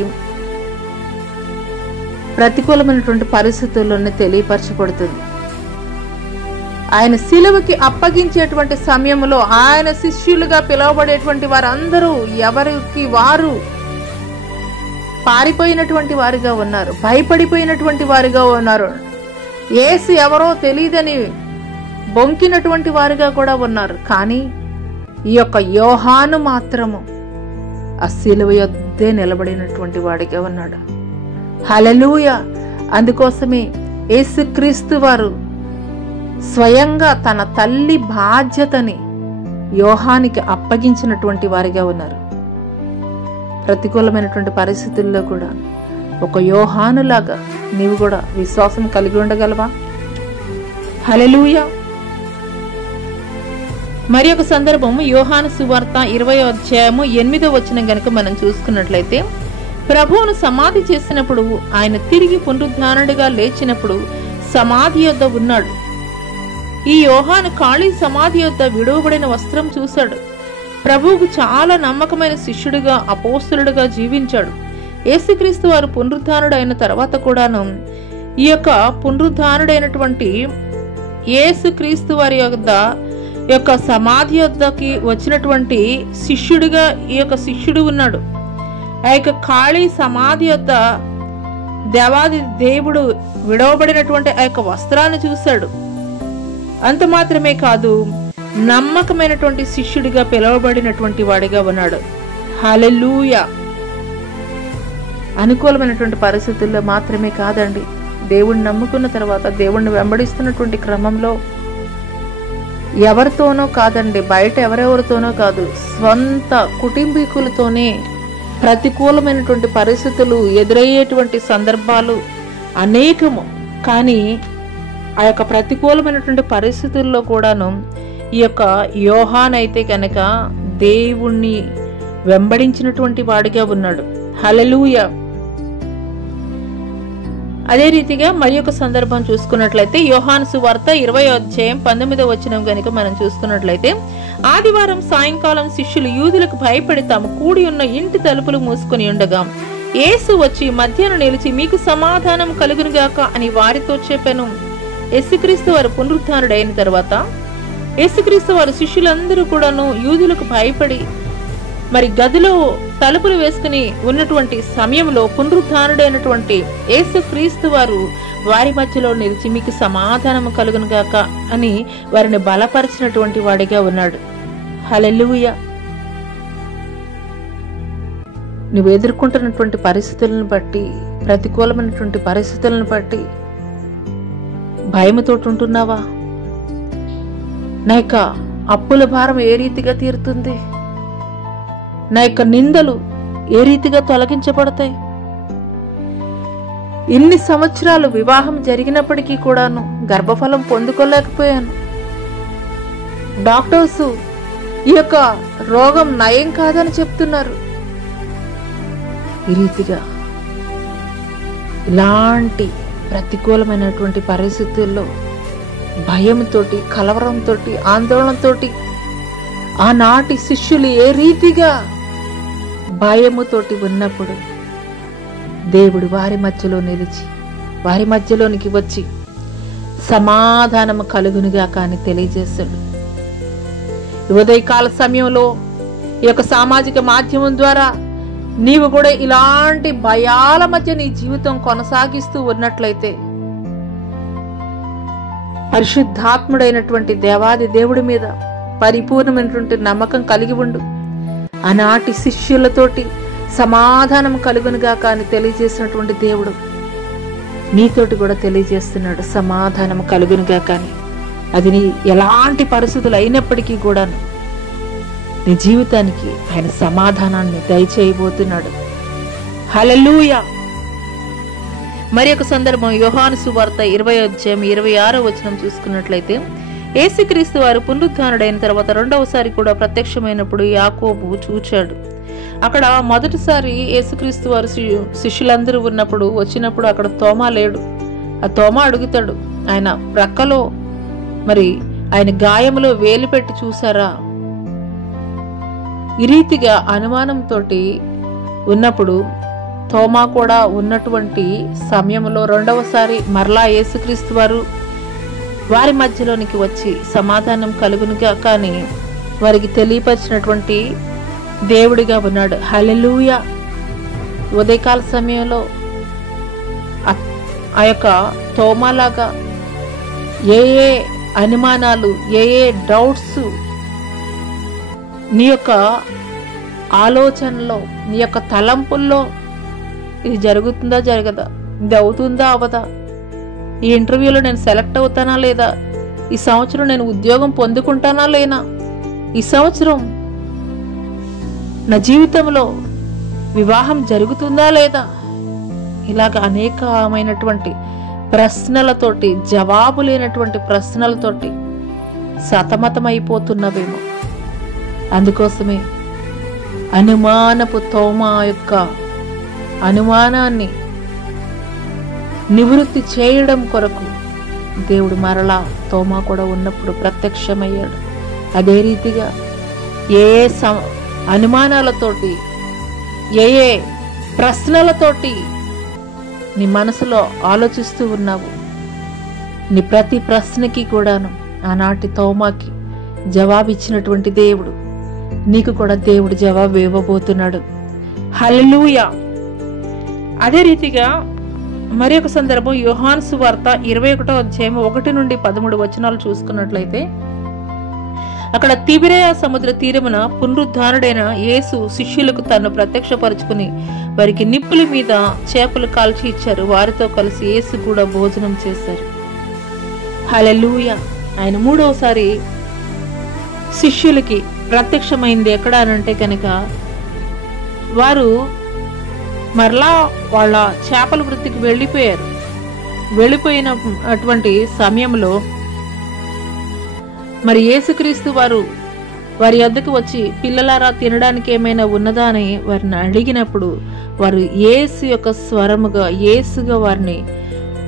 ప్రతికూలమైనటువంటి పరిస్థితుల్లోనే తెలియపరచబడుతుంది. ఆయన శిలువకి అప్పగించేటువంటి సమయంలో ఆయన శిష్యులుగా పిలువబడేటువంటి వారందరూ ఎవరికి వారు పారిపోయినటువంటి వారిగా ఉన్నారు, భయపడిపోయినటువంటి వారిగా ఉన్నారు. యేసు ఎవరో తెలియదని బొంకినటువంటి వారిగా కూడా ఉన్నారు. కానీ ఈ యొక్క యోహాను మాత్రము ఆ శిలువ యొద్దే నిలబడినటువంటి వాడిగా ఉన్నాడు. హల్లెలూయా. అందుకోసమే యేసుక్రీస్తు వారు స్వయంగా తన తల్లి బాధ్యతని యోహానికి అప్పగించినటువంటి వారిగా ఉన్నారు. ప్రతికూలమైనటువంటి పరిస్థితుల్లో కూడా ఒక యోహానులాగా నీవు కూడా విశ్వాసం కలిగి ఉండగలవా? హల్లెలూయా. మరి ఒక సందర్భం యోహాను సువార్త 20వ అధ్యాయము 8వ వచనం గనుక మనం చూసుకున్నట్లయితే, ప్రభువును సమాధి చేసినప్పుడు ఆయన తిరిగి పునరుద్ధానుడిగా లేచినప్పుడు సమాధి యొద్ద ఉన్నాడు. ఈ యోహాను ఖాళీ సమాధి యొద్ద విడువబడిన వస్త్రం చూశాడు. ప్రభువుకు చాలా నమ్మకమైన శిష్యుడిగా అపోస్తలుడిగా జీవించాడు. యేసుక్రీస్తు వారు పునరుద్ధానుడు అయిన తర్వాత కూడాను ఈ యొక్క పునరుద్ధానుడైనటువంటి యేసుక్రీస్తు వారి యొక్క సమాధి యొద్దకి వచ్చినటువంటి శిష్యుడిగా ఈ యొక్క శిష్యుడు ఉన్నాడు. ఆ యొక్క ఖాళీ సమాధి యొద్ద దేవాది దేవుడు విడవబడినటువంటి ఆ యొక్క వస్త్రాన్ని చూశాడు. అంత మాత్రమే కాదు, నమ్మకమైనటువంటి శిష్యుడిగా పిలువబడినటువంటి వాడిగా ఉన్నాడు. హల్లెలూయా. అనుకూలమైనటువంటి పరిస్థితుల్లో మాత్రమే కాదండి, దేవుణ్ణి నమ్ముకున్న తర్వాత దేవుణ్ణి వెంబడిస్తున్నటువంటి క్రమంలో ఎవరితోనో కాదండి, బయట ఎవరెవరితోనో కాదు, స్వంత కుటుంబీకులతోనే ప్రతికూలమైనటువంటి పరిస్థితులు ఎదురయ్యేటువంటి సందర్భాలు అనేకము. కానీ ఆ యొక్క ప్రతికూలమైనటువంటి పరిస్థితుల్లో కూడాను ఈ యొక్క యోహాను అయితే కనుక దేవుణ్ణి వెంబడించినటువంటి వాడిగా ఉన్నాడు. హల్లెలూయా. అదే రీతిగా మరి ఒక సందర్భం చూసుకున్నట్లయితే యోహాను సువార్త 20వ అధ్యాయం 19వ వచనం గనుక మనం చూసుకున్నట్లయితే, ఆదివారం సాయంకాలం శిష్యులు యూదులకు భయపడి తాము కూడి ఉన్న ఇంటి తలుపులు మూసుకొని ఉండగా యేసు వచ్చి మధ్యాహ్నం నిలిచి మీకు సమాధానం కలుగునుగాక అని వారితో చెప్పెను. యేసుక్రీస్తు వారు పునరుద్ధానుడైన తర్వాత యేసుక్రీస్తు వారు శిష్యులందరూ కూడాను యూదులకు భయపడి మరి గదిలో తలుపులు వేసుకుని ఉన్నటువంటి సమయంలో పునరుద్ధానుడైనటువంటి యేసుక్రీస్తు వారు వారి మధ్యలో నిలిచి మీకు సమాధానం కలుగునుగాక అని వారిని బలపరిచినటువంటి వాడిగా ఉన్నాడు. హల్లెలూయా. నువ్వు ఎదుర్కొంటున్నటువంటి పరిస్థితులను బట్టి ప్రతికూలమైనటువంటి పరిస్థితులను బట్టి భయముతో ఉంటున్నావా? నా యొక్క అప్పుల భారం ఏ రీతిగా తీరుతుంది? నా యొక్క నిందలు ఏ రీతిగా తొలగించబడతాయి? ఇన్ని సంవత్సరాలు వివాహం జరిగినప్పటికీ కూడాను గర్భఫలం పొందుకోలేకపోయాను. డాక్టర్స్ ఈ యొక్క రోగం నయం కాదని చెప్తున్నారు. ఈ రీతిగా ఇలాంటి ప్రతికూలమైనటువంటి పరిస్థితుల్లో భయంతో, కలవరంతో, ఆందోళనతో ఆనాటి శిష్యులు ఏ రీతిగా భయముతోటి ఉన్నప్పుడు దేవుడు వారి మధ్యలో నిలిచి వారి మధ్యలోనికి వచ్చి సమాధానము కలుగునుగా కానీ తెలియజేశాడు. ఉదయకాల సమయంలో ఈ యొక్క సామాజిక మాధ్యమం ద్వారా నీవు కూడా ఇలాంటి భయాల మధ్య నీ జీవితం కొనసాగిస్తూ ఉన్నట్లయితే పరిశుద్ధాత్ముడైనటువంటి దేవాది దేవుడి మీద పరిపూర్ణమైనటువంటి నమ్మకం కలిగి ఉండు. ఆనాటి శిష్యులతోటి సమాధానం కలుగునుగా కానీ తెలియజేసినటువంటి దేవుడు నీతోటి కూడా తెలియజేస్తున్నాడు. సమాధానం కలుగునుగా కానీ అది నీ ఎలాంటి పరిస్థితులు అయినప్పటికీ కూడా నీ జీవితానికి ఆయన సమాధానాన్ని దయచేయబోతున్నాడు. హల్లెలూయా. మరి ఒక సందర్భం యోహాను సువార్త 20:26 చూసుకున్నట్లయితే, యేసుక్రీస్తు వారు పునరుద్ధానుడైన తర్వాత రెండవసారి కూడా ప్రత్యక్షమైనప్పుడు యాకోబు చూచాడు. అక్కడ మొదటిసారి యేసుక్రీస్తు వారు శిష్యులందరూ వచ్చినప్పుడు అక్కడ తోమా లేడు. ఆ తోమా అడుగుతాడు, ఆయన ప్రక్కలో మరి ఆయన గాయములో వేలు పెట్టి చూసారా? ఈ రీతిగా అనుమానంతో ఉన్నప్పుడు తోమా కూడా ఉన్నటువంటి సమయంలో రెండవసారి మరలా యేసుక్రీస్తు వారు వారి మధ్యలోనికి వచ్చి సమాధానం కలుగునుగా కానీ వారికి తెలియపరిచినటువంటి దేవుడిగా ఉన్నాడు. హల్లెలూయా. ఉదయకాల సమయంలో ఆ యొక్క తోమాలాగా ఏ ఏ అనుమానాలు, ఏ ఏ డౌట్స్ నీ యొక్క ఆలోచనలో, నీ యొక్క తలంపుల్లో ఇది జరుగుతుందా జరగదా, ఇది అవుతుందా అవదా, ఈ ఇంటర్వ్యూలో నేను సెలెక్ట్ అవుతానా లేదా, ఈ సంవత్సరం నేను ఉద్యోగం పొందుకుంటానా లేనా, ఈ సంవత్సరం నా జీవితంలో వివాహం జరుగుతుందా లేదా, ఇలాగ అనేకమైనటువంటి ప్రశ్నలతోటి, జవాబు లేనటువంటి ప్రశ్నలతోటి సతమతమైపోతున్నవేమో. అందుకోసమే అనుమానపు తోమా యొక్క అనుమానాన్ని నివృత్తి చేయడం కొరకు దేవుడు మరలా తోమా కూడా ఉన్నప్పుడు ప్రత్యక్షమయ్యాడు. అదే రీతిగా ఏ అనుమానాలతోటి, ఏ ప్రశ్నలతోటి నీ మనసులో ఆలోచిస్తూ ఉన్నావు, నీ ప్రతి ప్రశ్నకి కూడాను ఆనాటి తోమాకి జవాబిచ్చినటువంటి దేవుడు నీకు కూడా దేవుడు జవాబు ఇవ్వబోతున్నాడు. హల్లెలూయా. అదే రీతిగా మరి ఒక సందర్భం యోహాను సువార్త 21:1-13 చూసుకున్నట్లయితే, అక్కడ తిబిరయ సముద్ర తీరమున పునరుద్ధానుడైన యేసు శిష్యులకు తను ప్రత్యక్షపరుచుకుని వారికి నిప్పుల మీద చేపలు కాల్చి ఇచ్చారు. వారితో కలిసి యేసు కూడా భోజనం చేశారు. హల్లెలూయా. ఆయన మూడవసారి శిష్యులకి ప్రత్యక్షమైంది ఎక్కడ అనంటే కనుక వారు మరలా వాళ్ళ చేపల వృత్తికి వెళ్ళిపోయిన అటువంటి సమయంలో మరి యేసుక్రీస్తు వారు వారి వద్దకు వచ్చి, పిల్లలారా తినడానికి ఏమైనా ఉన్నదా అని వారిని అడిగినప్పుడు వారు యేసు యొక్క స్వరముగా, యేసుగా వారిని,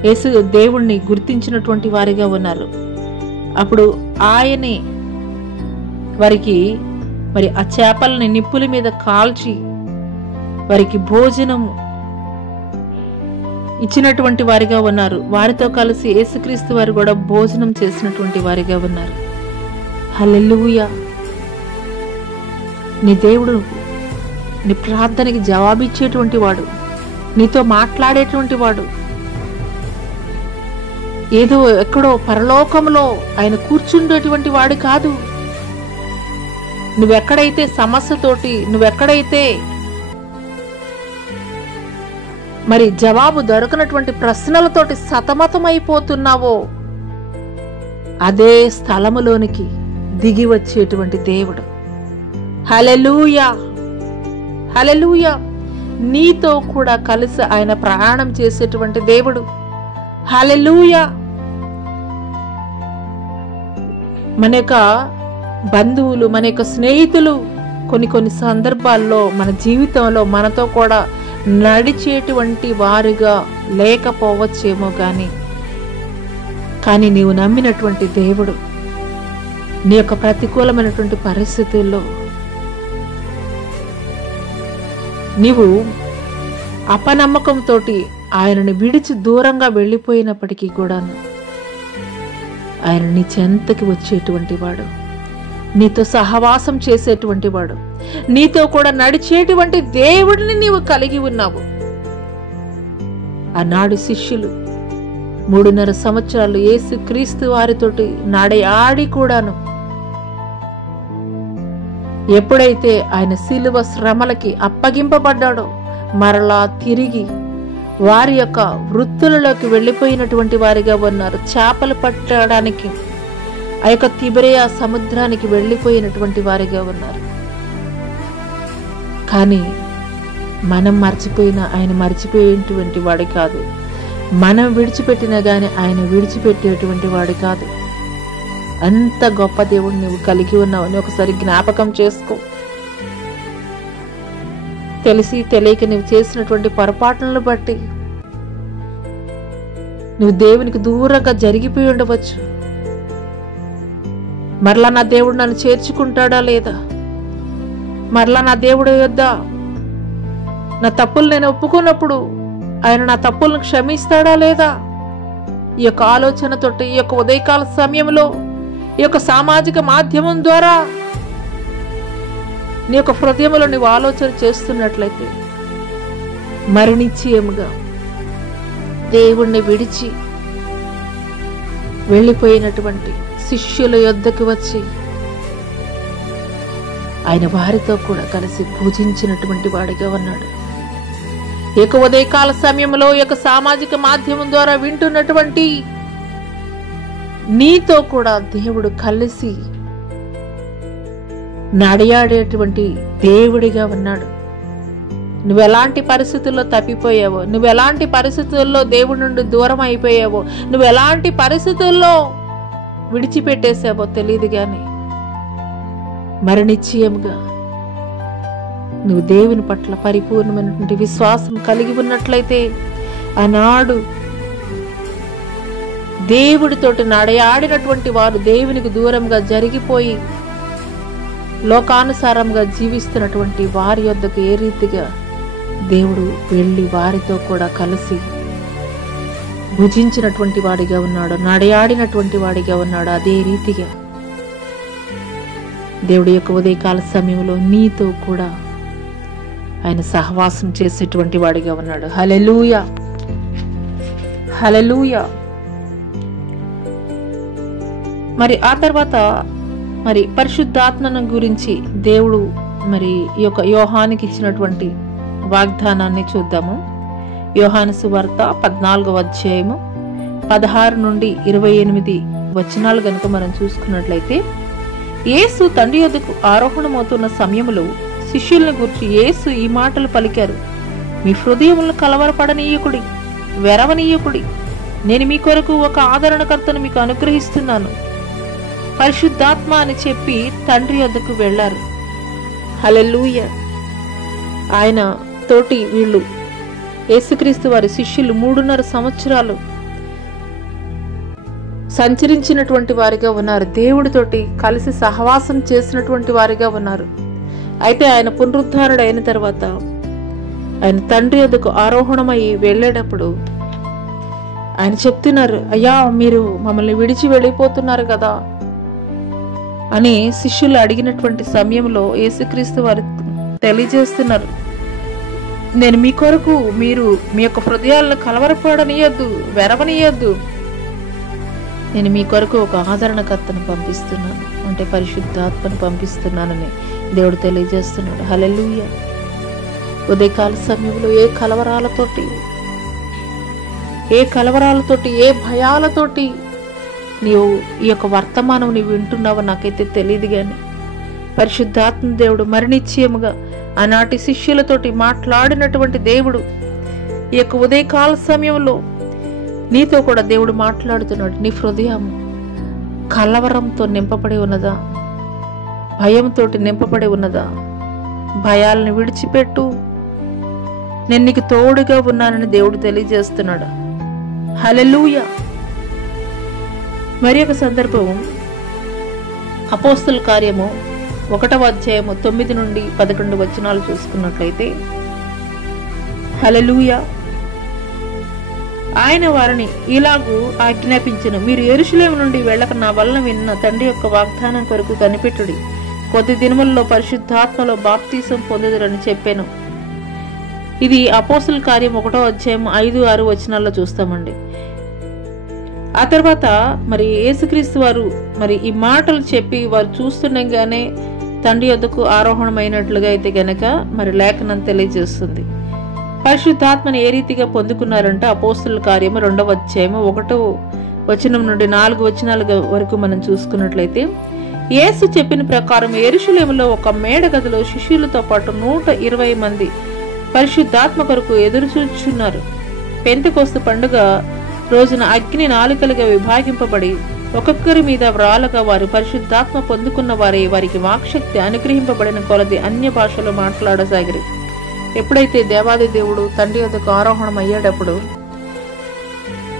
యేసు దేవుణ్ణి గుర్తించినటువంటి వారిగా ఉన్నారు. అప్పుడు ఆయనే వారికి మరి ఆ చేపలని నిప్పుల మీద కాల్చి వారికి భోజనము ఇచ్చినటువంటి వారిగా ఉన్నారు. వారితో కలిసి యేసుక్రీస్తు వారు కూడా భోజనం చేసినటువంటి వారిగా ఉన్నారు. హల్లెలూయా. నీ దేవుడు నీ ప్రార్థనకి జవాబిచ్చేటువంటి వాడు, నీతో మాట్లాడేటువంటి వాడు. ఏదో ఎక్కడో పరలోకంలో ఆయన కూర్చుండేటువంటి వాడు కాదు. నువ్వెక్కడైతే సమస్యతోటి, నువ్వెక్కడైతే మరి జవాబు దొరకనటువంటి ప్రశ్నలతోటి సతమతమైపోతున్నావో అదే స్థలములోనికి దిగి వచ్చేటువంటి దేవుడు. హల్లెలూయా, హల్లెలూయా. నీతో కూడా కలిసి ఆయన ప్రయాణం చేసేటువంటి దేవుడు. హల్లెలూయా. మన యొక్క బంధువులు, మన యొక్క స్నేహితులు కొన్ని సందర్భాల్లో మన జీవితంలో మనతో కూడా నడిచేటువంటి వారుగా లేకపోవచ్చేమో కానీ నీవు నమ్మినటువంటి దేవుడు నీ యొక్క ప్రతికూలమైనటువంటి పరిస్థితుల్లో నీవు అపనమ్మకంతో ఆయనని విడిచి దూరంగా వెళ్ళిపోయినప్పటికీ కూడా ఆయన నీ చెంతకి వచ్చేటువంటి వాడు, నీతో సహవాసం చేసేటువంటి వాడు, నీతో కూడా నడిచేటువంటి దేవుడిని నీవు కలిగి ఉన్నావు. ఆనాడు శిష్యులు 3.5 సంవత్సరాలు యేసు క్రీస్తు వారితోటి నడయాడి కూడాను ఎప్పుడైతే ఆయన శిలువ శ్రమలకి అప్పగింపబడ్డాడో మరలా తిరిగి వారి యొక్క వృత్తులలోకి వెళ్ళిపోయినటువంటి వారిగా ఉన్నారు. చేపలు పట్టడానికి ఆ యొక్క తిబెరియా సముద్రానికి వెళ్ళిపోయినటువంటి వారిగా ఉన్నారు. కానీ మనం మర్చిపోయినా ఆయన మర్చిపోయేటువంటి వాడు కాదు. మనం విడిచిపెట్టినా గాని ఆయన విడిచిపెట్టేటువంటి వాడు కాదు. అంత గొప్ప దేవుడు నువ్వు కలిగి ఉన్నావని ఒకసారి జ్ఞాపకం చేసుకో. తెలిసి తెలియక నువ్వు చేసినటువంటి పొరపాట్లను బట్టి నువ్వు దేవునికి దూరంగా జరిగిపోయి ఉండవచ్చు. మరలా నా దేవుడు నన్ను చేర్చుకుంటాడా లేదా, మరలా నా దేవుడు యొద్ద నా తప్పులు నేను ఒప్పుకున్నప్పుడు ఆయన నా తప్పులను క్షమిస్తాడా లేదా, ఈ యొక్క ఆలోచనతోటి ఈ యొక్క ఉదయకాల సమయంలో ఈ యొక్క సామాజిక మాధ్యమం ద్వారా నీ యొక్క హృదయంలో నీవు ఆలోచన చేస్తున్నట్లయితే మరి నిశ్చయముగా దేవుణ్ణి విడిచి వెళ్ళిపోయినటువంటి శిష్యుల యొద్దకు వచ్చి ఆయన వారితో కూడా కలిసి పూజించినటువంటి వాడిగా ఉన్నాడు. ఈ యొక్క ఉదయకాల సమయంలో ఈ యొక్క సామాజిక మాధ్యమం ద్వారా వింటున్నటువంటి నీతో కూడా దేవుడు కలిసి నడియాడేటువంటి దేవుడిగా ఉన్నాడు. నువ్వెలాంటి పరిస్థితుల్లో తప్పిపోయావో, నువ్వెలాంటి పరిస్థితుల్లో దేవుడి నుండి దూరం అయిపోయావో, నువ్వెలాంటి పరిస్థితుల్లో విడిచిపెట్టేసావో తెలియదు గాని మరి నిశ్చయముగా నువ్వు దేవుని పట్ల పరిపూర్ణమైనటువంటి విశ్వాసం కలిగి ఉన్నట్లయితే ఆనాడు దేవుడితోటి నడయాడినటువంటి వారు దేవునికి దూరంగా జరిగిపోయి లోకానుసారంగా జీవిస్తున్నటువంటి వారి యొద్దకు ఏ రీతిగా దేవుడు వెళ్ళి వారితో కూడా కలిసి భుజించినటువంటి వాడిగా ఉన్నాడు, నడయాడినటువంటి వాడిగా ఉన్నాడు. అదే రీతిగా దేవుడి యొక్క ఉదయకాల సమయంలో నీతో కూడా ఆయన సహవాసం చేసేటువంటి వాడిగా ఉన్నాడు. హల్లెలూయా, హల్లెలూయా. మరి ఆ తర్వాత మరి పరిశుద్ధాత్మను గురించి దేవుడు మరి ఈ యొక్క యోహానికి ఇచ్చినటువంటి వాగ్దానాన్ని చూద్దాము. యోహాను సువార్త 14వ అధ్యాయము 16 నుండి 28 వచనాలు గనుక మనం చూసుకున్నట్లయితే, యేసు తండ్రి యొద్దకు ఆరోహణమవుతున్న సమయంలో శిష్యులను గురించి యేసు ఈ మాటలు పలికారు. మీ హృదయములను కలవరపడనీయకుడి, వెరవనీయకుడి. నేను మీ కొరకు ఒక ఆదరణకర్తను మీకు అనుగ్రహిస్తున్నాను, పరిశుద్ధాత్మ అని చెప్పి తండ్రి యొద్దకు వెళ్లారు. హల్లెలూయా. ఆయన తోటి వీళ్ళు యేసుక్రీస్తు వారి శిష్యులు 3.5 సంవత్సరాలు సంచరించినటువంటి వారిగా ఉన్నారు. దేవుడితోటి కలిసి సహవాసం చేసినటువంటి వారిగా ఉన్నారు. అయితే ఆయన పునరుద్ధారుడు అయిన తర్వాత ఆయన తండ్రి యొద్దకు ఆరోహణమయ్యి వెళ్ళేటప్పుడు ఆయన చెప్తున్నారు, అయ్యా మీరు మమ్మల్ని విడిచి వెళ్ళిపోతున్నారు కదా అని శిష్యులు అడిగినటువంటి సమయంలో యేసుక్రీస్తు వారు తెలియజేస్తున్నారు, నేను మీ కొరకు మీరు మీ యొక్క హృదయాలను కలవరపడనీయద్దు, వెరవనీయద్దు. నేను మీ కొరకు ఒక ఆదరణకర్తను పంపిస్తున్నాను, అంటే పరిశుద్ధాత్మను పంపిస్తున్నానని దేవుడు తెలియజేస్తున్నాడు. హల్లెలూయా. ఉదయకాల సమయంలో ఏ కలవరాలతోటి ఏ కలవరాలతోటి, ఏ భయాలతోటి నీవు ఈ యొక్క వర్తమానం నీవు వింటున్నావో నాకైతే తెలియదు. కానీ పరిశుద్ధాత్మ దేవుడు మరి నిశ్చయముగా ఆనాటి శిష్యులతోటి మాట్లాడినటువంటి దేవుడు ఈ యొక్క ఉదయకాల సమయంలో నీతో కూడా దేవుడు మాట్లాడుతున్నాడు. నీ హృదయం కలవరంతో నింపబడి ఉన్నదా? భయంతో నింపబడి ఉన్నదా? భయాలను విడిచిపెట్టు, నేను నీకు తోడుగా ఉన్నానని దేవుడు తెలియజేస్తున్నాడు. హల్లెలూయా. మరి ఒక సందర్భం అపోస్తల కార్యము 1వ అధ్యాయము 9 నుండి 11 వచనాలు చూసుకున్నట్లయితే, హల్లెలూయా, ఆయన వారిని ఇలాగూ ఆజ్ఞాపించెను, మీరు యెరూషలేము నుండి వెళ్ళక నా వలన విన్న తండ్రి యొక్క వాగ్దానం కొరకు కనిపెట్టుడి, కొద్ది దినములలో పరిశుద్ధాత్మలో బాప్తీసం పొందుదురని చెప్పాను. ఇది అపోస్తల కార్యం 1వ అధ్యాయం 5-6 వచనాల్లో చూస్తామండి. ఆ తర్వాత మరి యేసుక్రీస్తు వారు మరి ఈ మాటలు చెప్పి వారు చూస్తుండగానే తండ్రి యొద్దకు ఆరోహణమైనట్లుగా అయితే గనక మరి లేఖనం తెలియజేస్తుంది. పరిశుద్ధాత్మని ఏ రీతిగా పొందుకున్నారంటే అపోస్తల కార్యము 2వ అధ్యాయము 1వ వచనం నుండి 4 వచనాల వరకు మనం చూసుకున్నట్లయితే, యేసు చెప్పిన ప్రకారం యెరూషలేములో ఒక మేడ గదిలో శిష్యులతో పాటు 120 మంది పరిశుద్ధాత్మ కొరకు ఎదురు చూచున్నారు. పెంతెకొస్తు పండుగ రోజున అగ్ని నాలుకలుగా విభాగింపబడి ఒక్కొక్కరి మీద వ్రాలగా వారు పరిశుద్ధాత్మ పొందుకున్న వారే వారికి వాక్శక్తి అనుగ్రహింపబడిన కొలది అన్య భాషలో మాట్లాడసాగిరి. ఎప్పుడైతే దేవాది దేవుడు తండ్రి యొద్దకు ఆరోహణం అయ్యేటప్పుడు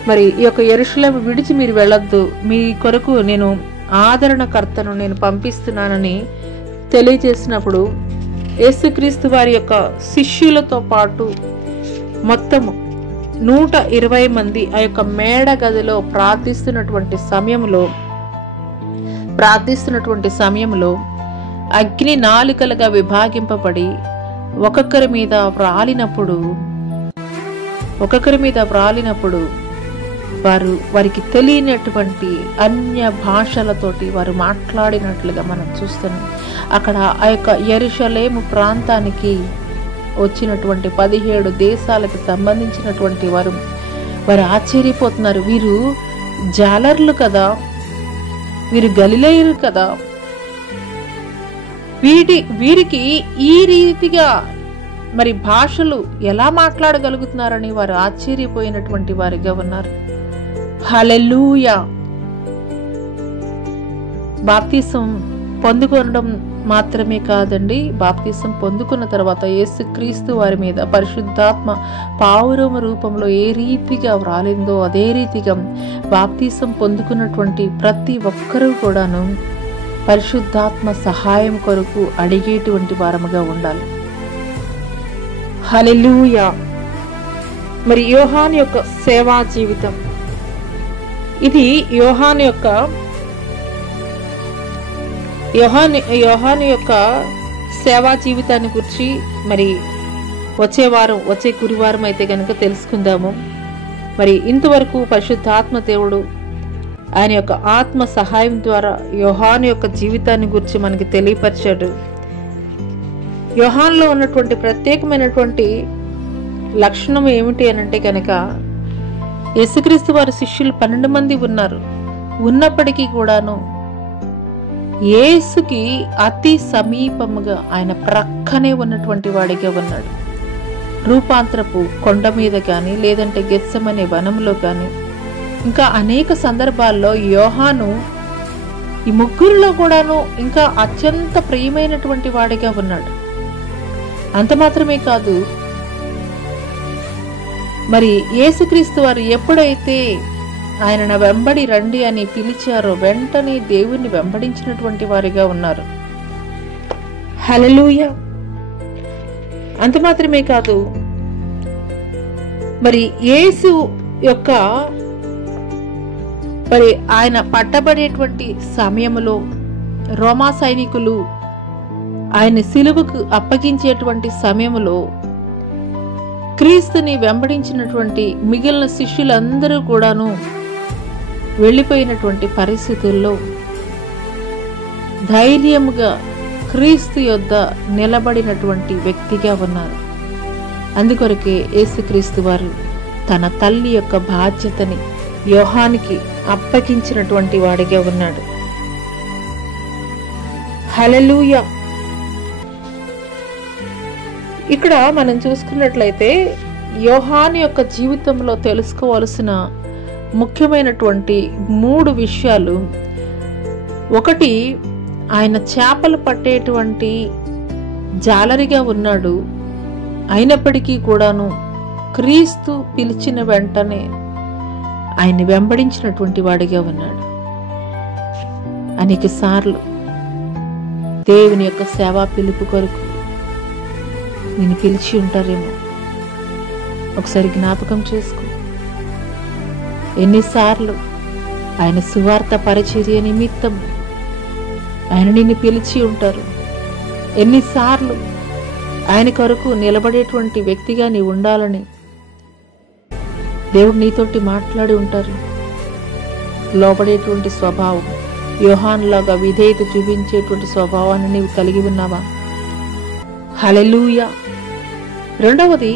మరి ఈ యొక్క యెరూషలేము విడిచి మీరు వెళ్ళొద్దు, మీ కొరకు నేను ఆదరణకర్తను నేను పంపిస్తున్నానని తెలియజేసినప్పుడు యేసుక్రీస్తు వారి యొక్క శిష్యులతో పాటు మొత్తము 120 మంది ఆ యొక్క మేడ గదిలో ప్రార్థిస్తున్నటువంటి సమయంలో అగ్ని నాలుకలుగా విభాగింపబడి ఒక్కొక్కరి మీద వ్రాలినప్పుడు వారికి తెలియనటువంటి అన్య భాషలతోటి వారు మాట్లాడినట్లుగా మనం చూస్తున్నాం. అక్కడ ఆ యొక్క యెరూషలేము ప్రాంతానికి వచ్చినటువంటి 17 దేశాలకు సంబంధించినటువంటి వారు ఆశ్చర్యపోతున్నారు. వీరు జాలర్లు కదా, వీరు గలిలయులు కదా, వీరికి ఈ రీతిగా మరి భాషలు ఎలా మాట్లాడగలుగుతున్నారని వారు ఆశ్చర్యపోయినటువంటి వారిగా ఉన్నారు. హల్లెలూయా. బాప్తిసం పొందుకోవడం మాత్రమే కాదండి, బాప్తిసం పొందుకున్న తర్వాత యేసుక్రీస్తు వారి మీద పరిశుద్ధాత్మ పావురమ రూపంలో ఏ రీతిగా వ్రాలిందో అదే రీతిగా బాప్తిసం పొందుకున్నటువంటి ప్రతి ఒక్కరూ కూడాను పరిశుద్ధాత్మ సహాయం కొరకు అడిగేటువంటి వారముగా ఉండాలి. హల్లెలూయా. మరి యోహాను యొక్క సేవా జీవితం, ఇది యోహాను యొక్క సేవా జీవితాన్ని గురించి మరి వచ్చే గురువారం అయితే కనుక తెలుసుకుందాము. మరి ఇంతవరకు పరిశుద్ధాత్మ దేవుడు ఆయన యొక్క ఆత్మ సహాయం ద్వారా యోహాను యొక్క జీవితాన్ని గురించి మనకి తెలియపరిచాడు. యోహానులో ఉన్నటువంటి ప్రత్యేకమైనటువంటి లక్షణం ఏమిటి అనంటే కనుక, యేసుక్రీస్తు వారి శిష్యులు 12 మంది ఉన్నప్పటికీ కూడాను యేసుకి అతి సమీపముగా ఆయన ప్రక్కనే ఉన్నటువంటి వాడిగా ఉన్నాడు. రూపాంతరపు కొండ మీద కానీ, లేదంటే గెత్సెమనే వనంలో కానీ, ఇంకా అనేక సందర్భాల్లో యోహాను ఈ ముగ్గురిలో కూడాను ఇంకా అత్యంత ప్రియమైనటువంటి వాడిగా ఉన్నాడు. అంత మాత్రమే కాదు, మరి యేసుక్రీస్తు వారు ఎప్పుడైతే ఆయన వెంబడి రండి అని పిలిచారో వెంటనే దేవుణ్ణి వెంబడించినటువంటి వారిగా ఉన్నారు. హల్లెలూయా. అంత మాత్రమే కాదు, మరి యేసు యొక్క మరి ఆయన పట్టబడేటువంటి సమయంలో రోమా సైనికులు ఆయన సిలువకు అప్పగించేటువంటి సమయంలో క్రీస్తుని వెంబడించినటువంటి మిగిలిన శిష్యులందరూ కూడాను వెళ్ళిపోయినటువంటి పరిస్థితుల్లో ధైర్యముగా క్రీస్తు యొద్ద నిలబడినటువంటి వ్యక్తిగా ఉన్నారు. అందుకొరకే యేసుక్రీస్తు వారు తన తల్లి యొక్క బాధ్యతని యోహానికి అప్పగించినటువంటి వాడిగా ఉన్నాడు. హల్లెలూయా. ఇక్కడ మనం చూసుకున్నట్లయితే యోహాను యొక్క జీవితంలో తెలుసుకోవాల్సిన ముఖ్యమైనటువంటి 3 విషయాలు. ఒకటి, ఆయన చేపలు పట్టేటువంటి జాలరిగా ఉన్నాడు. అయినప్పటికీ కూడాను క్రీస్తు పిలిచిన వెంటనే ఆయన్ని వెంబడించినటువంటి వాడిగా ఉన్నాడు. అనేక సార్లు దేవుని యొక్క సేవా పిలుపు కొరకు నేను పిలిచి ఉంటారేమో. ఒకసారి జ్ఞాపకం చేసుకో. ఎన్నిసార్లు ఆయన సువార్త పరిచర్య నిమిత్తం ఆయన నిన్ను పిలిచి ఉంటారు. ఎన్నిసార్లు ఆయన కొరకు నిలబడేటువంటి వ్యక్తిగా నీవు ఉండాలని దేవుడు నీతోటి మాట్లాడి ఉంటారు. లోబడేటువంటి స్వభావం, యోహానులాగా విధేయత చూపించేటువంటి స్వభావాన్ని నీవు కలిగి ఉన్నావా? హల్లెలూయా. రెండవది,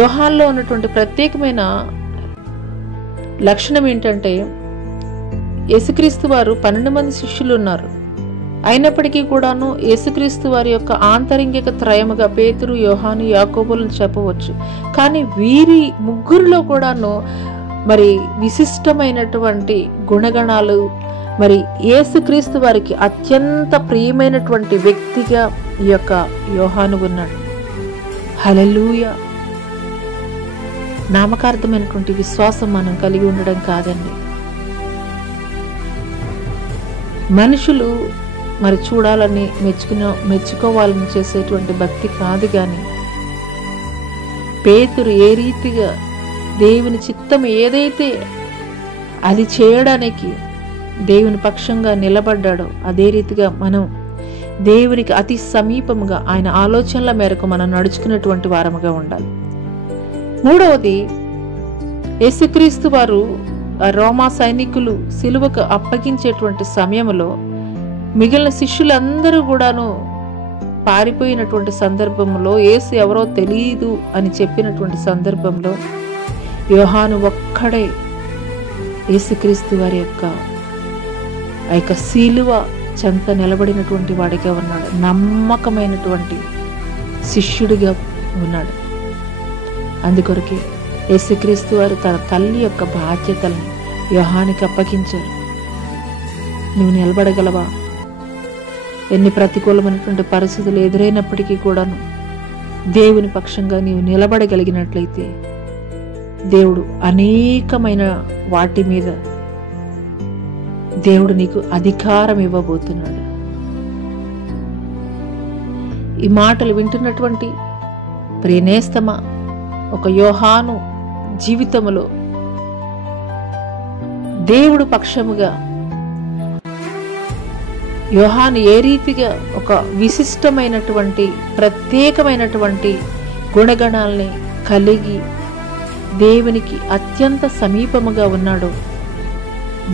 యోహానులో ఉన్నటువంటి ప్రత్యేకమైన లక్షణం ఏంటంటే, యేసుక్రీస్తు వారు 12 మంది శిష్యులు ఉన్నారు. అయినప్పటికీ కూడాను యేసుక్రీస్తు వారి యొక్క ఆంతరింగిక త్రయముగా పేతురు, యోహాను, యాకోబులను చెప్పవచ్చు. కానీ వీరి ముగ్గురిలో కూడాను మరి విశిష్టమైనటువంటి గుణగణాలు, మరి యేసుక్రీస్తు వారికి అత్యంత ప్రియమైనటువంటి వ్యక్తిగా ఈ యొక్క యోహాను ఉన్నాడు. హల్లెలూయా. నామకార్థమైనటువంటి విశ్వాసం మనం కలిగి ఉండడం కాదండి. మనుషులు మరి చూడాలని మెచ్చుకోవాలని చేసేటువంటి భక్తి కాదు. కానీ పేతురు ఏ రీతిగా దేవుని చిత్తం ఏదైతే అది చేయడానికి దేవుని పక్షంగా నిలబడ్డాడో అదే రీతిగా మనం దేవునికి అతి సమీపముగా ఆయన ఆలోచనల మేరకు మనం నడుచుకున్నటువంటి వారముగా ఉండాలి. మూడవది, యేసుక్రీస్తు వారు రోమా సైనికులు సిలువకు అప్పగించేటువంటి సమయంలో మిగిలిన శిష్యులందరూ కూడాను పారిపోయినటువంటి సందర్భంలో, యేసు ఎవరో తెలియదు అని చెప్పినటువంటి సందర్భంలో యోహాను ఒక్కడే యేసుక్రీస్తు వారి యొక్క సిలువ చెంత నిలబడినటువంటి వాడిగా ఉన్నాడు. నమ్మకమైనటువంటి శిష్యుడిగా ఉన్నాడు. అందుకొరకే యేసుక్రీస్తు వారు తన తల్లి యొక్క బాధ్యతల్ని యోహానికి అప్పగించారు. నువ్వు నిలబడగలవా? ఎన్ని ప్రతికూలమైనటువంటి పరిస్థితులు ఎదురైనప్పటికీ కూడాను దేవుని పక్షంగా నీవు నిలబడగలిగినట్లయితే దేవుడు అనేకమైన వాటి మీద దేవుడు నీకు అధికారం ఇవ్వబోతున్నాడు. ఈ మాటలు వింటున్నటువంటి ప్రియనేస్తమా, ఒక యోహాను జీవితంలో దేవుడు పక్షముగా యోహాను ఏ రీతిగా ఒక విశిష్టమైనటువంటి ప్రత్యేకమైనటువంటి గుణగణాలని కలిగి దేవునికి అత్యంత సమీపముగా ఉన్నాడు,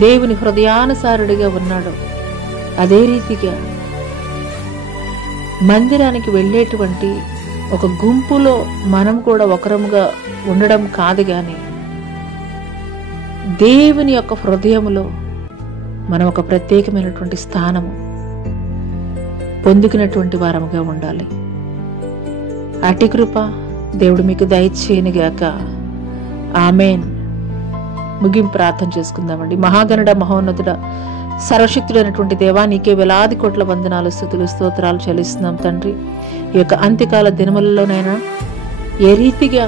దేవుని హృదయానుసారుడిగా ఉన్నాడు, అదే రీతిగా మందిరానికి వెళ్ళేటువంటి ఒక గుంపులో మనం కూడా ఒకరముగా ఉండడం కాదు. కానీ దేవుని యొక్క హృదయములో మనం ఒక ప్రత్యేకమైనటువంటి స్థానము పొందుకున్నటువంటి వారముగా ఉండాలి. అట్టి కృప దేవుడు మీకు దయచేయనుగాక. ఆమేన్. ముగింపు ప్రార్థన చేసుకుందామండి. మహాగణుడ, మహోన్నతుడ, సర్వశక్తుడైనటువంటి దేవా, నీకే వేలాది కోట్ల వందనాలు, స్తుతులు, స్తోత్రాలు చెల్లిస్తున్నాం తండ్రి. ఈ యొక్క అంత్యకాల దినములలోనైనా ఏ రీతిగా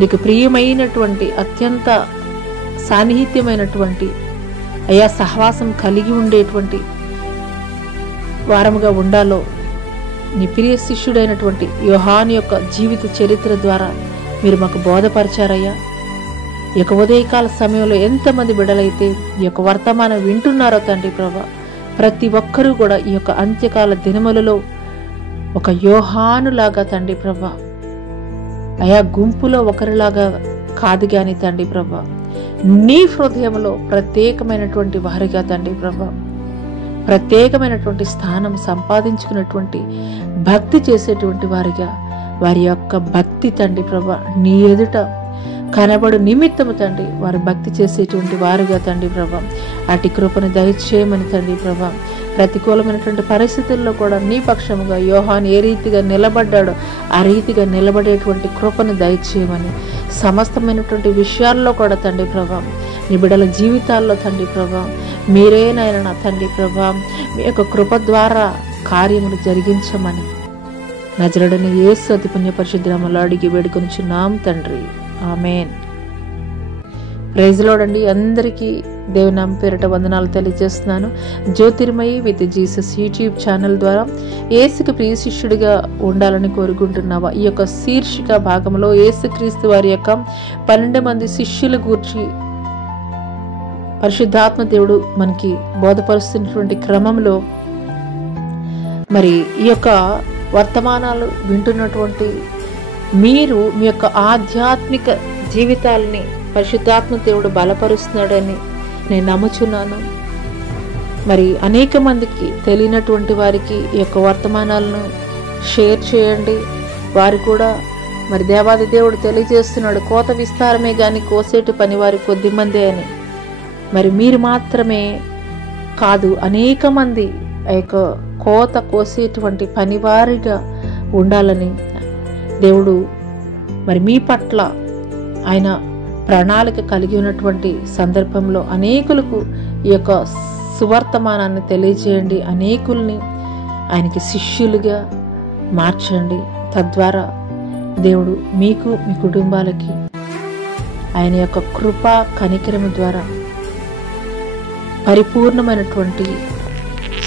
నీకు ప్రియమైనటువంటి అత్యంత సాన్నిహిత్యమైనటువంటి అయా సహవాసం కలిగి ఉండేటువంటి వారముగా ఉండాలో నీ ప్రియ శిష్యుడైనటువంటి యోహాను యొక్క జీవిత చరిత్ర ద్వారా మీరు మాకు బోధపరిచారయ్యా. ఈ యొక్క ఉదయకాల సమయంలో ఎంతమంది బిడ్డలైతే ఈ యొక్క వర్తమానం వింటున్నారో తండ్రి ప్రభా, ప్రతి ఒక్కరూ కూడా ఈ యొక్క అంత్యకాల దినములలో ఒక యోహానులాగా తండ్రి ప్రభా, అయా గుంపులో ఒకరిలాగా కాదు కానీ తండ్రి ప్రభా, నీ హృదయంలో ప్రత్యేకమైనటువంటి వారిగా తండ్రి ప్రభా, ప్రత్యేకమైనటువంటి స్థానం సంపాదించుకున్నటువంటి భక్తి చేసేటువంటి వారిగా వారి యొక్క భక్తి తండ్రి ప్రభా నీ ఎదుట కనబడు నిమిత్తము తండ్రి వారు భక్తి చేసేటువంటి వారుగా తండ్రి ప్రభా అటు కృపను దయచేయమని తండ్రి ప్రభా ప్రతికూలమైనటువంటి పరిస్థితుల్లో కూడా నీ పక్షముగా యోహాను ఏ రీతిగా నిలబడ్డాడో ఆ రీతిగా నిలబడేటువంటి కృపను దయచేయమని సమస్తమైనటువంటి విషయాల్లో కూడా తండ్రి ప్రభా నీ బిడ్డల జీవితాల్లో తండ్రి ప్రభా మీరేనైనా నా తండ్రి ప్రభా మీ యొక్క కృప ద్వారా కార్యములు జరిగించమని నజరుడైన యేసు అతి పుణ్య పరిశుద్ధ నామములో అడిగి వేడుకొనుచున్నాం తండ్రి, ఆమేన్. ప్రైజ్ లార్డ్ అండి. అందరికీ దేవుని నామం పేరిట వందనాలు తెలియజేస్తున్నాను. Jyothirmayi with Jesus YouTube channel ద్వారా యేసుకి ప్రియ శిష్యుడిగా ఉండాలని కోరుకుంటున్నావా? ఈ యొక్క శీర్షిక భాగంలో యేసుక్రీస్తు వారి యొక్క 12 మంది శిష్యుల గూర్చి పరిశుద్ధాత్మ దేవుడు మనకి బోధపరుస్తున్నటువంటి క్రమంలో మరి ఈ యొక్క వర్తమానాలు వింటున్నటువంటి మీరు మీ యొక్క ఆధ్యాత్మిక జీవితాలని పరిశుద్ధాత్మ దేవుడు బలపరుస్తున్నాడని నేను నమ్ముచున్నాను. మరి అనేక మందికి తెలియనటువంటి వారికి ఈ యొక్క వర్తమానాలను షేర్ చేయండి. వారు కూడా మరి దేవాది దేవుడు తెలియజేస్తున్నాడు, కోత విస్తారమే కానీ కోసేటి పని వారి కొద్ది మందే అని. మరి మీరు మాత్రమే కాదు, అనేక మంది ఆ యొక్క కోత కోసేటువంటి పనివారిగా ఉండాలని దేవుడు మరి మీ పట్ల ఆయన ప్రణాళిక కలిగి ఉన్నటువంటి సందర్భంలో అనేకులకు ఈ యొక్క సువర్తమానాన్ని తెలియజేయండి. అనేకుల్ని ఆయనకి శిష్యులుగా మార్చండి. తద్వారా దేవుడు మీకు మీ కుటుంబాలకి ఆయన యొక్క కృప కనికరము ద్వారా పరిపూర్ణమైనటువంటి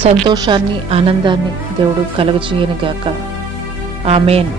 సంతోషాన్ని ఆనందాన్ని దేవుడు కలుగజేయనుగాక. ఆమేన్.